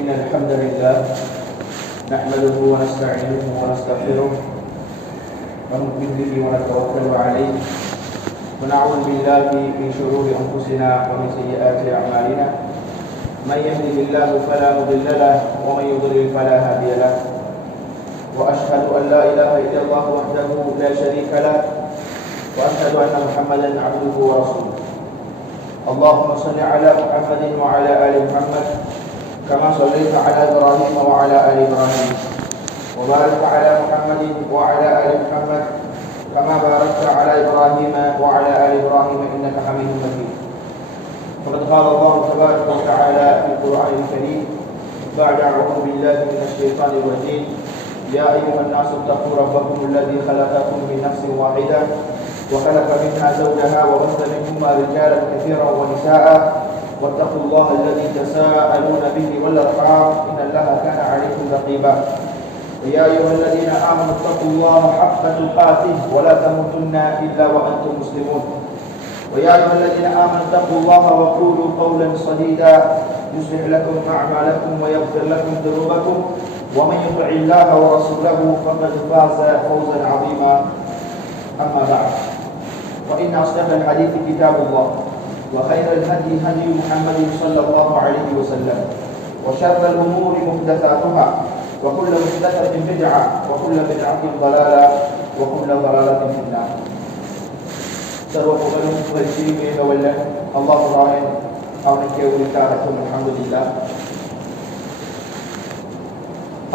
إن الحمد لله نحمده ونستعينه ونستغفره ونؤمن به ونتوكل عليه ونعوذ بالله من شرور أنفسنا ومن سيئات أعمالنا من يهده الله فلا مضل له ومن يضلل فلا هادي له وأشهد أن لا إله إلا الله وحده لا شريك له وأشهد أن محمدا عبده ورسوله اللهم صل على محمد وعلى آل محمد كما صليت على إبراهيم وعلى آل إبراهيم وبارك على محمد وعلى آل محمد كما باركت على إبراهيم وعلى آل إبراهيم إنك حميد مجيد فقد قال الله تبارك وتعالى في القرآن الكريم بعد أعوذ بالله من الشيطان الرجيم يا أيها الناس اتقوا ربكم الذي خلقكم من نفس واحدة وخلق منها زوجها وبث منهما رجالا كثيرا ونساء واتقوا الله الذي تساءلون به والأرحام إن الله كان عليكم رقيبا يا أيها الذين آمنوا اتقوا الله حق تقاته ولا تموتن إلا وأنتم مسلمون ويا أيها الذين آمنوا اتقوا الله وقولوا قولا سديدا يصلح لكم أعمالكم ويغفر لكم ذنوبكم ومن يطع الله ورسوله فقد فاز فوزا عظيما أما بعد وإن أصدق الحديث كتاب الله وخير الهدي هدي محمد صلى الله عليه وسلم وشر الأمور محدثاتها وكل محدثة بدعة وكل بدعة ضلالة وكل ضلالة في النار سرور புகழும் புகழ்ச்சியும் மிகவல்ல அல்லாஹ் தாயின் அவனுக்கே உரித்தாகட்டும் அல்ஹம்துலில்லாஹ்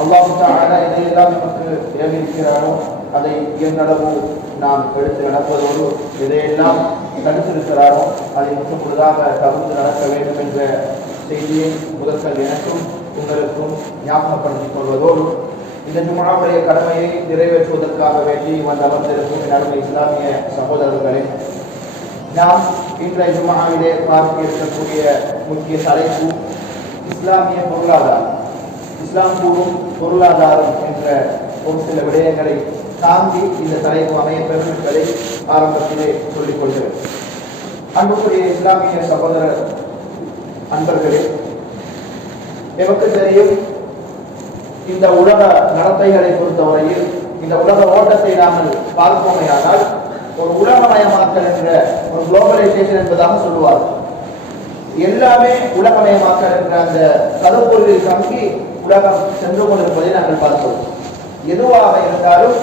அல்லாஹ் தஆலா எதையெல்லாம் நமக்கு ஏவிருக்கிறாரோ அதை இயன்றளவு நாம் எடுத்து நடப்பதோடு எதையெல்லாம் தடுத்திருக்கிறாரோ அதை முற்றுமுழுதாக தவிர்த்து நடக்க வேண்டும் என்ற செய்தியை முதற்கல் எனக்கும் உங்களுக்கும் ஞாபகப்படுத்திக் கொள்வதோடு இந்த ஜும்ஆவுடைய கடமையை நிறைவேற்றுவதற்காக வேண்டி வந்து அமர்ந்திருக்கும் நடுமை இஸ்லாமிய சகோதரர்களே, நாம் இன்றைய ஜும்ஆவிலே பார்க்க இருக்கக்கூடிய முக்கிய தலைப்பு இஸ்லாமிய பொருளாதாரம். இஸ்லாம் கூறும் பொருளாதாரம் என்ற ஒரு சில விடயங்களை தாண்டி இந்த தலைப்பு அமையப்பெறும் என்பதை ஆரம்பத்திலே சொல்லிக் கொள்கிறேன். அன்புக்குரிய இஸ்லாமிய சகோதர அன்பர்களே, எமக்கு தெரியும், இந்த உலக நடத்தைகளை பொறுத்தவரையில் இந்த உலக ஓட்டத்தை நாங்கள் பார்ப்போமையானால் ஒரு உலகமயமாக்கல் என்ற ஒரு குளோபலைசேஷன் என்பதாக சொல்லுவார்கள். எல்லாமே உலகமயமாக்கல் என்ற அந்த கருப்பொருளில் தங்கி உலகம் சென்று கொண்டிருப்பதை நாங்கள் பார்க்கிறோம். எதுவாக இருந்தாலும்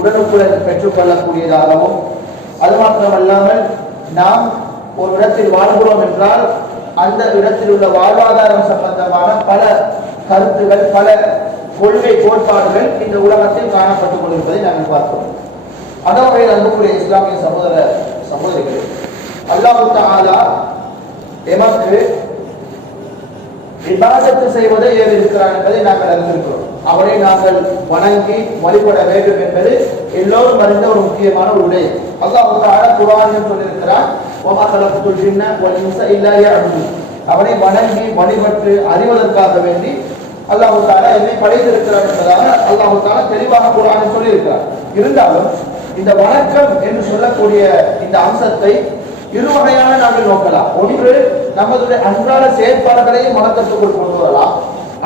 உடனுக்குடன் பெற்றுக்கொள்ளக்கூடியதாகவும், அது மாத்திரமல்லாமல் நாம் ஒரு இடத்தில் வாழ்கிறோம் என்றால் அந்த இடத்தில் உள்ள வாழ்வாதாரம் சம்பந்தமான பல கருத்துகள், பல கொள்கை கோட்பாடுகள் இந்த உலகத்தில் காணப்பட்டுக் கொண்டிருப்பதை நாங்கள் பார்க்கிறோம். அதனுடைய அன்புக்குரிய இஸ்லாமிய சகோதரிகளே, அல்லாஹ் தஆலா எமக்கு இபாதத்து செய்வதை ஏறிருக்கிறார் என்பதை நாங்கள் அறிந்திருக்கிறோம். அவரை நாங்கள் வணங்கி வழிபட வேண்டும் என்பது எல்லோரும் அறிந்த ஒரு முக்கியமான ஒரு விடயம். அல்லாஹ் தஆலா குர்ஆனில் சொல்லியிருக்கிறார், வமா கலக்துல் ஜின்ன வல் இன்ஸ இல்லா லியஅபுதூன். அவனை வணங்கி வழிபட்டு அறிவதற்காக வேண்டி அல்லாஹ் தஆலா என்னை படைத்திருக்கிறார் என்பதாக அல்லாஹ் தஆலா தெளிவாக குர்ஆனில் சொல்லியிருக்கிறார். இருந்தாலும் இந்த வணக்கம் என்று சொல்லக்கூடிய இந்த அம்சத்தை இரு வகையான நாங்கள் நோக்கலாம். ஒன்று, நமது அன்றாட செயற்பாடுகளையும் வணக்கத்துக்குள் கொண்டு வரலாம்.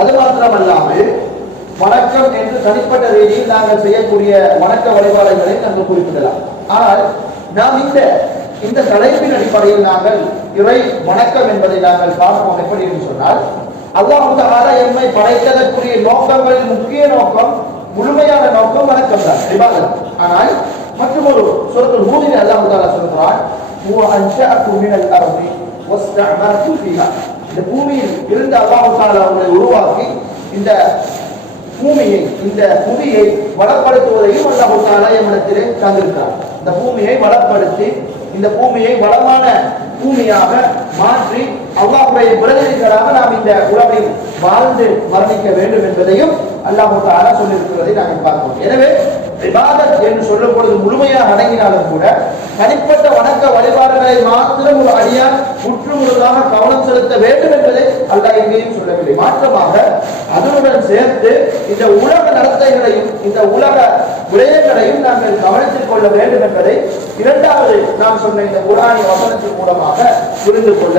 அது மாத்திரமல்லாமல் வணக்கம் என்று தனிப்பட்ட ரீதியில் நாங்கள் செய்யக்கூடிய வணக்க வழிபாடுகளை நாங்கள் குறிப்பிடலாம். ஆனால் நாம் இந்த தலைப்பின் அடிப்படையில் நாங்கள் இறை வணக்கம் என்பதை நாங்கள் பார்ப்போம். எப்படி என்று சொன்னால், அல்லாஹ் தஆலா எம்மை படைத்ததற்குரிய நோக்கங்களில் முக்கிய நோக்கம், முழுமையான நோக்கம் வணக்கம் தான், இபாதத். ஆனால் மற்றொரு சூரத்துல் ஹூதில் அல்லாஹ் தஆலா சொல்கிறான், ஹுவ அன்ஷஅக்கும் மினல் அர்தி வஸ்தஅமரக்கும் ஃபீஹா. இந்த பூமியில் இருந்து அல்லாஹ் தஆலா அவரை உருவாக்கி இந்த பூமியை வளப்படுத்துவதையும் அல்லாஹ் தஆலா எம்மிடத்திலே தந்திருக்கிறார். இந்த பூமியை வளப்படுத்தி இந்த பூமியை வளமான பூமியாக மாற்றி அல்லாஹ்வுடைய பிரதிநிதிகளாக நாம் இந்த உலகில் வாழ்ந்து மரணிக்க வேண்டும் என்பதையும் அல்லாஹ் தஆலா சொல்லியிருக்கிறதை நாங்கள் பார்க்கிறோம். எனவே இபாதத் என்று சொல்லும் பொழுது முழுமையாக அடங்கினாலும் கூட தனிப்பட்ட வணக்க வழிபாடுகளை மாத்திரம் ஒரு அடியான் முற்றுமுழுதாக கவனம் செலுத்த வேண்டும் என்பதை அல்லாஹ் எங்கேயும் சொல்லவில்லை. மாற்றமாக அதனுடன் சேர்த்து இந்த உலக நடத்தைகளையும் இந்த உலக விடயங்களையும் நாங்கள் கவனித்துக் கொள்ள வேண்டும் என்பதை இரண்டாவது நாம் சொன்ன இந்த குர்ஆனிய வசனத்தின் மூலமாக புரிந்து கொள்ள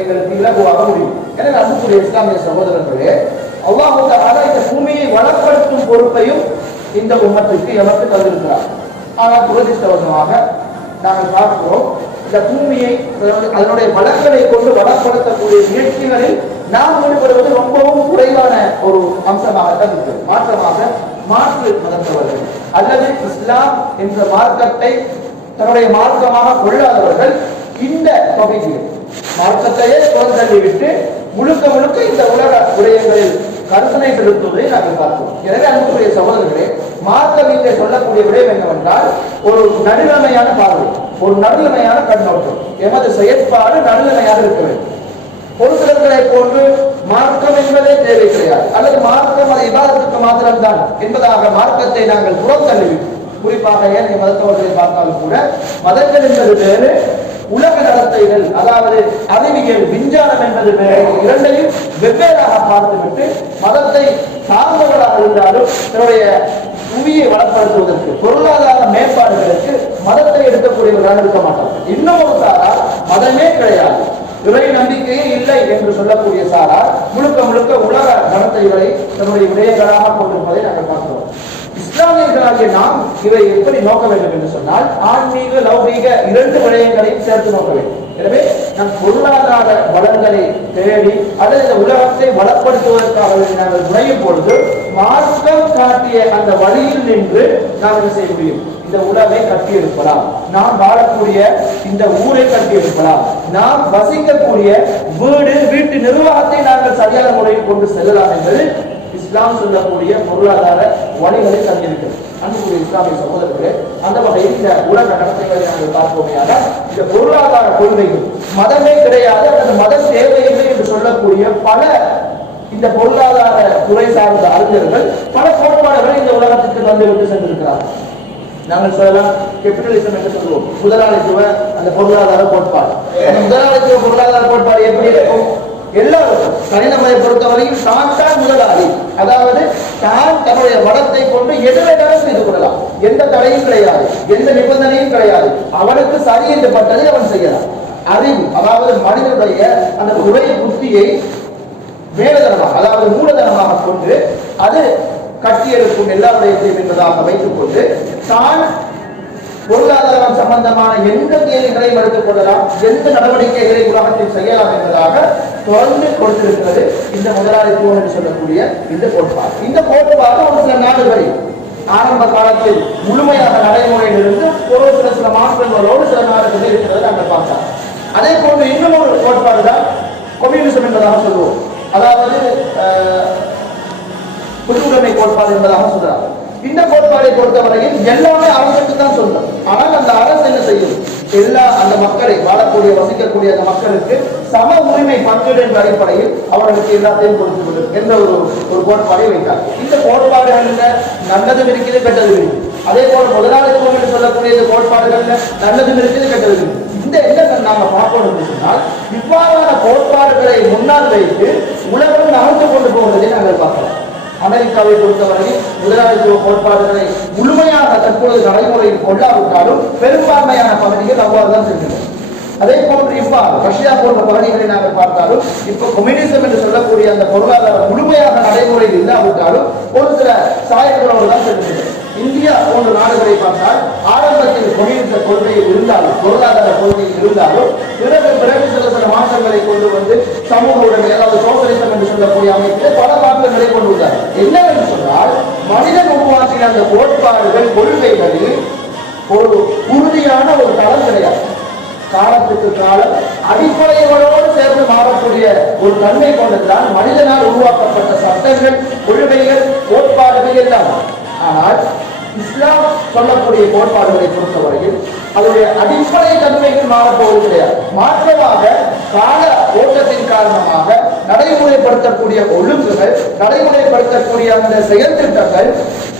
எங்களுக்கு இலகுவாக முடியும். எனவே அன்புக்குரிய இஸ்லாமிய சகோதரர்களே, அல்லாஹ் தஆலா இந்த பூமியை வளப்படுத்தும் பொறுப்பையும் இந்த உம்மத்துக்கு எமக்கு தந்திருக்கிறார். ஆனால் துரதிர்ஷ்டவசமாக நாங்கள் பார்க்கிறோம், இந்த பூமியை அதனுடைய வளங்களை கொண்டு வளப்படுத்தக்கூடிய முயற்சிகளில் நாம் ஈடுபடுவது ரொம்பவும் குறைவான ஒரு அம்சமாகத்தான் இருக்கிறது. மாற்றமாக மாற்று மதத்தவர்கள் அல்லது இஸ்லாம் என்ற மார்க்கத்தை தன்னுடைய மார்க்கமாக கொள்ளாதவர்கள் இந்த பகுதியில் மார்க்கத்தையே தள்ளிவிட்டு முழுக்க முழுக்க இந்த உலக விடயங்களில் கருத்தனை செலுத்துவதை நாங்கள் பார்க்கிறோம். எனவே அன்புக்குரிய சகோதரர்களே, மார்க்கம் இங்கே சொல்லக்கூடிய விடயம் என்னவென்றால் ஒரு நடுநிலைமையான பார்வை, ஒரு நடுநிலைமையான கண்ணோட்டம், எமது செயற்பாடு நடுநிலையாக இருக்க வேண்டும். ஒரு சிலர்களை போன்று மார்க்கம் என்பதே தேவை கிடையாது, அல்லது மார்க்கம் அது இபாதத்துக்கு மாத்திரம்தான் என்பதாக மார்க்கத்தை நாங்கள் புறந்தள்ளிவிட்டு, குறிப்பாக ஏன் மதத்தவர்களை பார்த்தாலும் கூட மதங்கள் என்பது வேறு, உலக நடத்தைகள் அதாவது அறிவியல் விஞ்ஞானம் என்பது வேறு, இரண்டையும் வெவ்வேறாக பார்த்துவிட்டு மதத்தை சார்ந்தவர்களாக இருந்தாலும் தன்னுடைய புவியை வளப்படுத்துவதற்கு பொருளாதார மேம்பாடுகளுக்கு மதத்தை எடுக்கக்கூடியவர்களாக இருக்க மாட்டார்கள். இன்னும் ஒரு சாரார் மதமே கிடையாது, இறை நம்பிக்கையே இல்லை என்று சொல்லக்கூடிய சாரார் முழுக்க முழுக்க உலக நடத்தைகளை தன்னுடைய விடயங்களாக கொண்டிருப்பதை நாங்கள் பார்க்கிறோம். இஸ்லாமியர்களாகிய நாம் இதை எப்படி நோக்க வேண்டும் என்று சொன்னால் ஆன்மீக லௌகீக இரண்டு விடயங்களையும் சேர்த்து நோக்க வேண்டும். எனவே நம் பொருளாதார வளங்களை தேடி அல்லது இந்த உலகத்தை வளப்படுத்துவதற்காக நாங்கள் நுழையும் பொழுது மார்க்கம் காட்டிய அந்த வழியில் நின்று நாம் என்ன செய்ய முடியும்? இந்த உலகை கட்டியெழுப்பலாம், நாம் வாழக்கூடிய இந்த ஊரை கட்டியெழுப்பலாம், நாம் வசிக்கக்கூடிய வீட்டு நிர்வாகத்தை நாங்கள் சரியான முறையில் கொண்டு செல்லலாம் என்பது இஸ்லாம் சொல்லக்கூடிய பொருளாதார வழிகளை தந்திருக்கிறது. அன்புக்குரிய இஸ்லாமிய சகோதரர்களே, அந்த வகையில் இந்த உலக நடத்தைகளை நாங்கள் பார்ப்போமையாக இந்த பொருளாதார கொள்கைகள் மதமே கிடையாது அல்லது மத தேவையில்லை என்று சொல்லக்கூடிய பல இந்த பொருளாதார துறை சார்ந்த அறிஞர்கள் பல கோட்பாடுகளை இந்த உலகத்திற்கு வந்துவிட்டு சென்றிருக்கிறார்கள். நாங்கள் சொல்லலாம் கேபிட்டலிசம் என்று சொல்லுவோம், முதலாளித்துவ அந்த பொருளாதார கோட்பாடு. முதலாளித்துவ பொருளாதார கோட்பாடு எப்படி இருக்கும்? எல்லாருக்கும் தனிநபரை பொறுத்தவரையில் தான் முதலாளி, அதாவது தான் தன்னுடைய வளத்தை கொண்டு எது வேண்டாலும் செய்து கொள்ளலாம், எந்த தடையும் கிடையாது, எந்த நிபந்தனையும் கிடையாது, அவனுக்கு சரி என்று பட்டதை அவன் செய்யலாம். அறிவு அதாவது மனிதனுடைய அந்த உரை புத்தியை மேலதனமாக அதாவது மூலதனமாக கொண்டு அது கட்டியெழுப்பும் எல்லாருடையத்தையும் என்பதாக வைத்துக் கொண்டு தான் பொருளாதாரம் சம்பந்தமான எந்த தேவைகளையும் எடுத்துக் கொள்ளலாம், எந்த நடவடிக்கைகளை உலகத்தில் செய்யலாம் என்பதாக தொடர்ந்து கொடுத்திருக்கிறது இந்த முதலாளித்துவம் என்று சொல்லக்கூடிய இந்த கோட்பாடு. இந்த கோட்பாடு ஒரு சில நாடுகளில் ஆரம்ப காலத்தில் முழுமையாக நடைமுறையில் இருந்து ஒரு சில மாற்றங்களோடு சில நாடுகளில் இருக்கிறது நாங்கள் பார்த்தோம். அதே போன்று இன்னும் ஒரு கோட்பாடு தான் கம்யூனிசம் என்பதாக சொல்லுவோம், அதாவது பொதுவுடைமை கோட்பாடு என்பதாக சொல்றாங்க. இந்த கோட்பாடை பொறுத்தவரையில் எல்லாமே அரசுக்கு தான் சொல்லும், ஆனால் அந்த அரசு என்ன செய்யும்? எல்லா அந்த மக்களை வாழக்கூடிய வசிக்கக்கூடிய அந்த மக்களுக்கு சம உரிமை பங்கீடு என்ற அடிப்படையில் அவர்களுக்கு எல்லாத்தையும் கொடுத்துவிடும் என்ற ஒரு கோட்பாடை வைத்தார். இந்த கோட்பாடுகள்ல நல்லதும் இருக்குது, கெட்டதும் இருக்குது. அதே போல முதலாளித்துவம் என்று சொல்லக்கூடிய இந்த கோட்பாடுகள்ல நல்லதும் இருக்குது, கெட்டதும் இருக்குது. இந்த என்ன நாங்கள் பார்க்கணும் என்று சொன்னால் இவ்வாறான கோட்பாடுகளை முன்னால் வைத்து உலகம் நகர்ந்து கொண்டு போவதை நாங்கள் பார்க்கலாம். அமெரிக்காவை பொறுத்தவரையில் முதலாளித்துவ கோட்பாடுகளை முழுமையாக தற்பொழுது நடைமுறையில் கொள்ளாவிட்டாலும் பெரும்பான்மையான பகுதிகள் அவ்வாறுதான் செல்கிறது. அதே போன்று இவ்வாறு ரஷ்யா போன்ற பகுதிகளை நாங்கள் பார்த்தாலும் இப்ப கம்யூனிசம் என்று சொல்லக்கூடிய அந்த பொருளாதாரம் முழுமையாக நடைமுறையில் இல்லாவிட்டாலும் ஒரு சில சாயல்களோடு தான் செல்கிறது. இந்தியா போன்ற நாடுகளை பார்த்தால் ஆரம்பத்தில் கம்யூனிச கொள்கையில் இருந்தாலும் பொருளாதார கொள்கையில் இருந்தாலும் பிறகு சில மாற்றங்களை கொண்டு வந்து சமூக உடைமை அதாவது சோசலிசம் என்று சொல்லக்கூடிய அமைப்பில் பல மாற்றங்களை கொண்டு வந்தார். என்னவென்று சொன்னால் மனிதன் உருவாக்கிய அந்த கோட்பாடுகள் கொள்கைகளில் ஒரு உறுதியான ஒரு தளம் கிடையாது. காலத்துக்கு காலம் அடிப்படைகளோடு சேர்ந்து மாறக்கூடிய ஒரு தன்மை கொண்டதுதான் மனிதனால் உருவாக்கப்பட்ட சட்டங்கள், கொள்கைகள், கோட்பாடுகள் எல்லாம். ஆனால் இஸ்லாம் சொல்லக்கூடிய கோட்பாடுகளை பொறுத்தவரையில் அதனுடைய அடிப்படை தன்மைகள் மாறப்போவது கிடையாது. மாற்றமாக கால ஓட்டத்தின் காரணமாக நடைமுறைப்படுத்தக்கூடிய ஒழுங்குகள், நடைமுறைப்படுத்தக்கூடிய அந்த செயல் திட்டங்கள்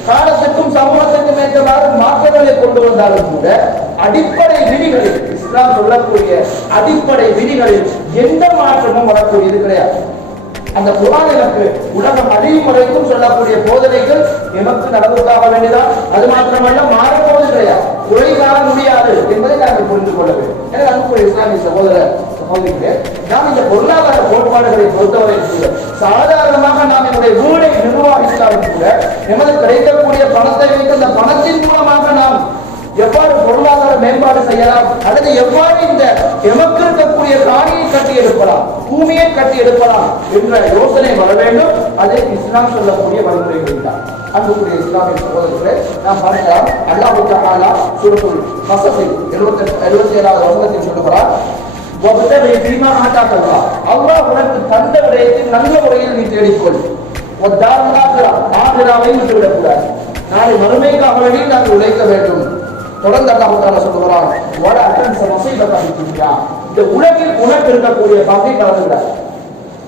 காலத்துக்கும் சமூகத்துக்கும் ஏற்றவாறு மாற்றங்களை கொண்டு வந்தாலும் கூட அடிப்படை விதிகளில் இஸ்லாம் சொல்லக்கூடிய அடிப்படை விதிகளில் எந்த மாற்றமும் வரக்கூடியது கிடையாது. அந்த குர்ஆன் எனக்கு உலகம் அழியும் வரைக்கும் சொல்லக்கூடிய போதனைகள் எமக்கு நடவடிக்காக வேண்டியதான். அது மாத்திரமல்ல மாறப்போவது கிடையாது, உரை காண முடியாது என்பதை நாங்கள் புரிந்து கொள்ள வேண்டும். எனவே அன்புக்குரிய இஸ்லாமிய சகோதர சகோதரிகளே, நாம் இந்த பொருளாதார கோட்பாடுகளை பொறுத்தவரை கூட சாதாரணமாக நாம் என்னுடைய வீடை நிர்வாகித்தாலும் கூட எமது கிடைக்கக்கூடிய பணத்தை வைத்து அந்த பணத்தின் மூலமாக நாம் எவ்வாறு பொருளாதார மேம்பாடு செய்யலாம் அல்லது எவ்வாறு இந்த எமக்கு இருக்கக்கூடிய காணியை கட்டி எடுக்கலாம், பூமியை கட்டி எடுக்கலாம் என்ற யோசனை வர வேண்டும். அதை இஸ்லாம் சொல்லக்கூடிய வழிமுறைகள் தான். அன்புக்குரிய இஸ்லாமிய சகோதரர்களே, நாம் பார்க்கலாம் அல்லாஹ் தஆலா சூரத்துல் கஸஸில் 77வது வசனத்தில் சொல்கிறார், வபதகி ஃபீமா ஆதாகல்லாஹ், அல்லாஹ் உனக்கு தந்த விடயத்தில் நல்ல முறையில் நீ தேடிக்கொள். வதார் ஆகிராவை விட்டுவிடக்கூடாது, நாளை மறுமைக்காக வேண்டி நாம் உழைக்க வேண்டும். தொடர்ந்து அல்லாஹ் தஆலா சொல்கிறார், வல அன்ஸ மஸீபக ஃபிதுன்யா, இந்த உலகில் உனக்கு இருக்கக்கூடிய பங்கை கலந்துவிடாது.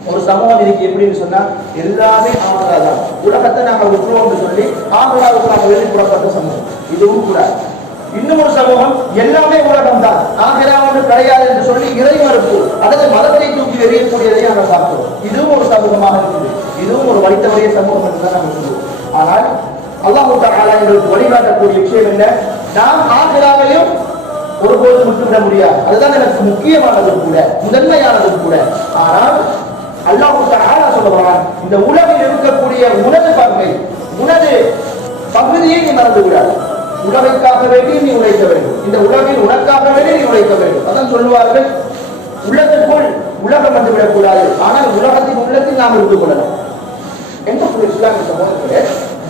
ஒரு சமூகம் இருக்கு எப்படின்னு சொன்னா எல்லாமே ஆகிரா தான். உலகத்தை நாங்கள் விட்டுருவோம்னு சொல்லி ஆகிராவுக்கு நாங்கள் வெளிப்புறப்பட்ட சமூகம், இதுவும் கூட. இன்னும் ஒரு சமூகம் எல்லாமே உலகம் தான், ஆகிரா ஒன்று கிடையாது என்று சொல்லி இறை மறுப்பு அல்லது மதத்தை தூக்கி எறியக்கூடியதை நாங்கள் பார்க்கிறோம். இதுவும் ஒரு சமூகமாக இருக்குது, இதுவும் ஒரு வழித்தவரைய சமூகம் என்று தான் நாங்கள் சொல்லுவோம். ஆனால் அல்லாஹ் தஆலா எங்களுக்கு வழிகாட்டக்கூடிய விஷயம் என்ன, நாம் ஆகிராவையும் ஒருபோது விட்டுவிட முடியாது. அதுதான் எனக்கு முக்கியமானது கூட, முதன்மையானது கூட. ஆனால் அல்லாஹ் தஆலா சொல்லுவான், இந்த உலகில் இருக்கக்கூடிய உனது பங்கை, உனது பகுதியை நீ மறந்து விடாது. உலகைக்காக வேண்டி நீ உழைக்க வேண்டும், இந்த உலகில் உனக்காக வேண்டி நீ உழைக்க வேண்டும். அதான் சொல்லுவார்கள், உள்ளத்திற்குள் உலகம் வந்துவிடக் கூடாது, ஆனால் உலகத்தின் உள்ளத்தில் நாம் இருந்து கொள்ளலாம் என்று இஸ்லாமிய சமூகத்திலே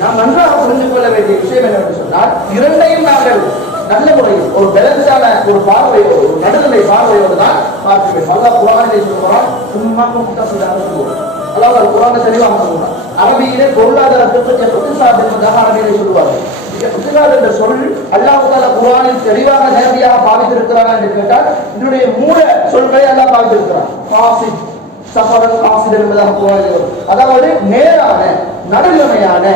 நாம் நன்றாக புரிந்து கொள்ள வேண்டிய விஷயம் என்னவென்று சொன்னால், இரண்டையும் நாங்கள் நல்ல முறையில் ஒரு பேலன்ஸான ஒரு பார்வையோ ஒரு நடுநிலை பார்வையோடு தான் பார்க்க வேண்டும். அல்லாஹ் குர்ஆனிலே சொல்கிறான், சும்மா முக்தஸிலாக சொல்லுவோம். அல்லாஹ் குர்ஆனை தெளிவாக சொல்கிறான். அரபியிலே பொருளாதாரத்துக்கு இக்திசாத் என்பதாக அரபியிலே சொல்லுவார்கள். இக்திசாத் என்ற சொல் அல்லாஹ் தஆலா குர்ஆனில் தெளிவாக நேரடியாக பாவித்திருக்கிறானா என்று கேட்டால் இதனுடைய மூல சொல்களை அல்லாஹ் பாவித்திருக்கிறான். காசித், சஃபரன் காசித் என்பதாக குர்ஆனில் வரும். அதாவது நேரான, நடுநிலைமையான,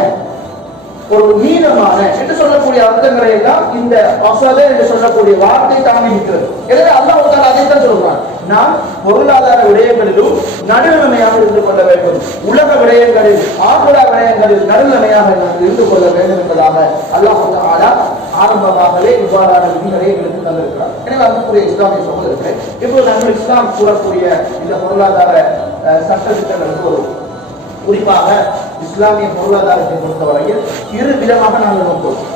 ஒரு நீளமான என்று சொல்லக்கூடிய அர்த்தங்களை எல்லாம் இந்த அசத என்று சொல்லக்கூடிய வார்த்தை தாங்கி இருக்கிறது. எனவே அல்லாஹ் தஆலா அதைத்தான் சொல்றான், நாம் பொருளாதார விடயங்களிலும் நடுநிலைமையாக இருந்து கொள்ள வேண்டும், உலக விடயங்களில் ஆகுலா விடயங்களில் நடுநிலைமையாக இருந்து கொள்ள வேண்டும் என்பதாக அல்லாஹ் தஆலா ஆரம்பமாகவே இவ்வாறான விதிகளை எங்களுக்கு தந்திருக்கிறார். எனவே அன்புக்குரிய இஸ்லாமிய சகோதரர்களே, இப்போது நம்ம இஸ்லாம் கூறக்கூடிய இந்த பொருளாதார சட்டத்திட்டங்களுக்கு ஒரு குறிப்பாக இஸ்லாமிய பொருளாதாரத்தை பொறுத்தவரையில் இரு விதமாக நாங்கள் நோக்கலாம்.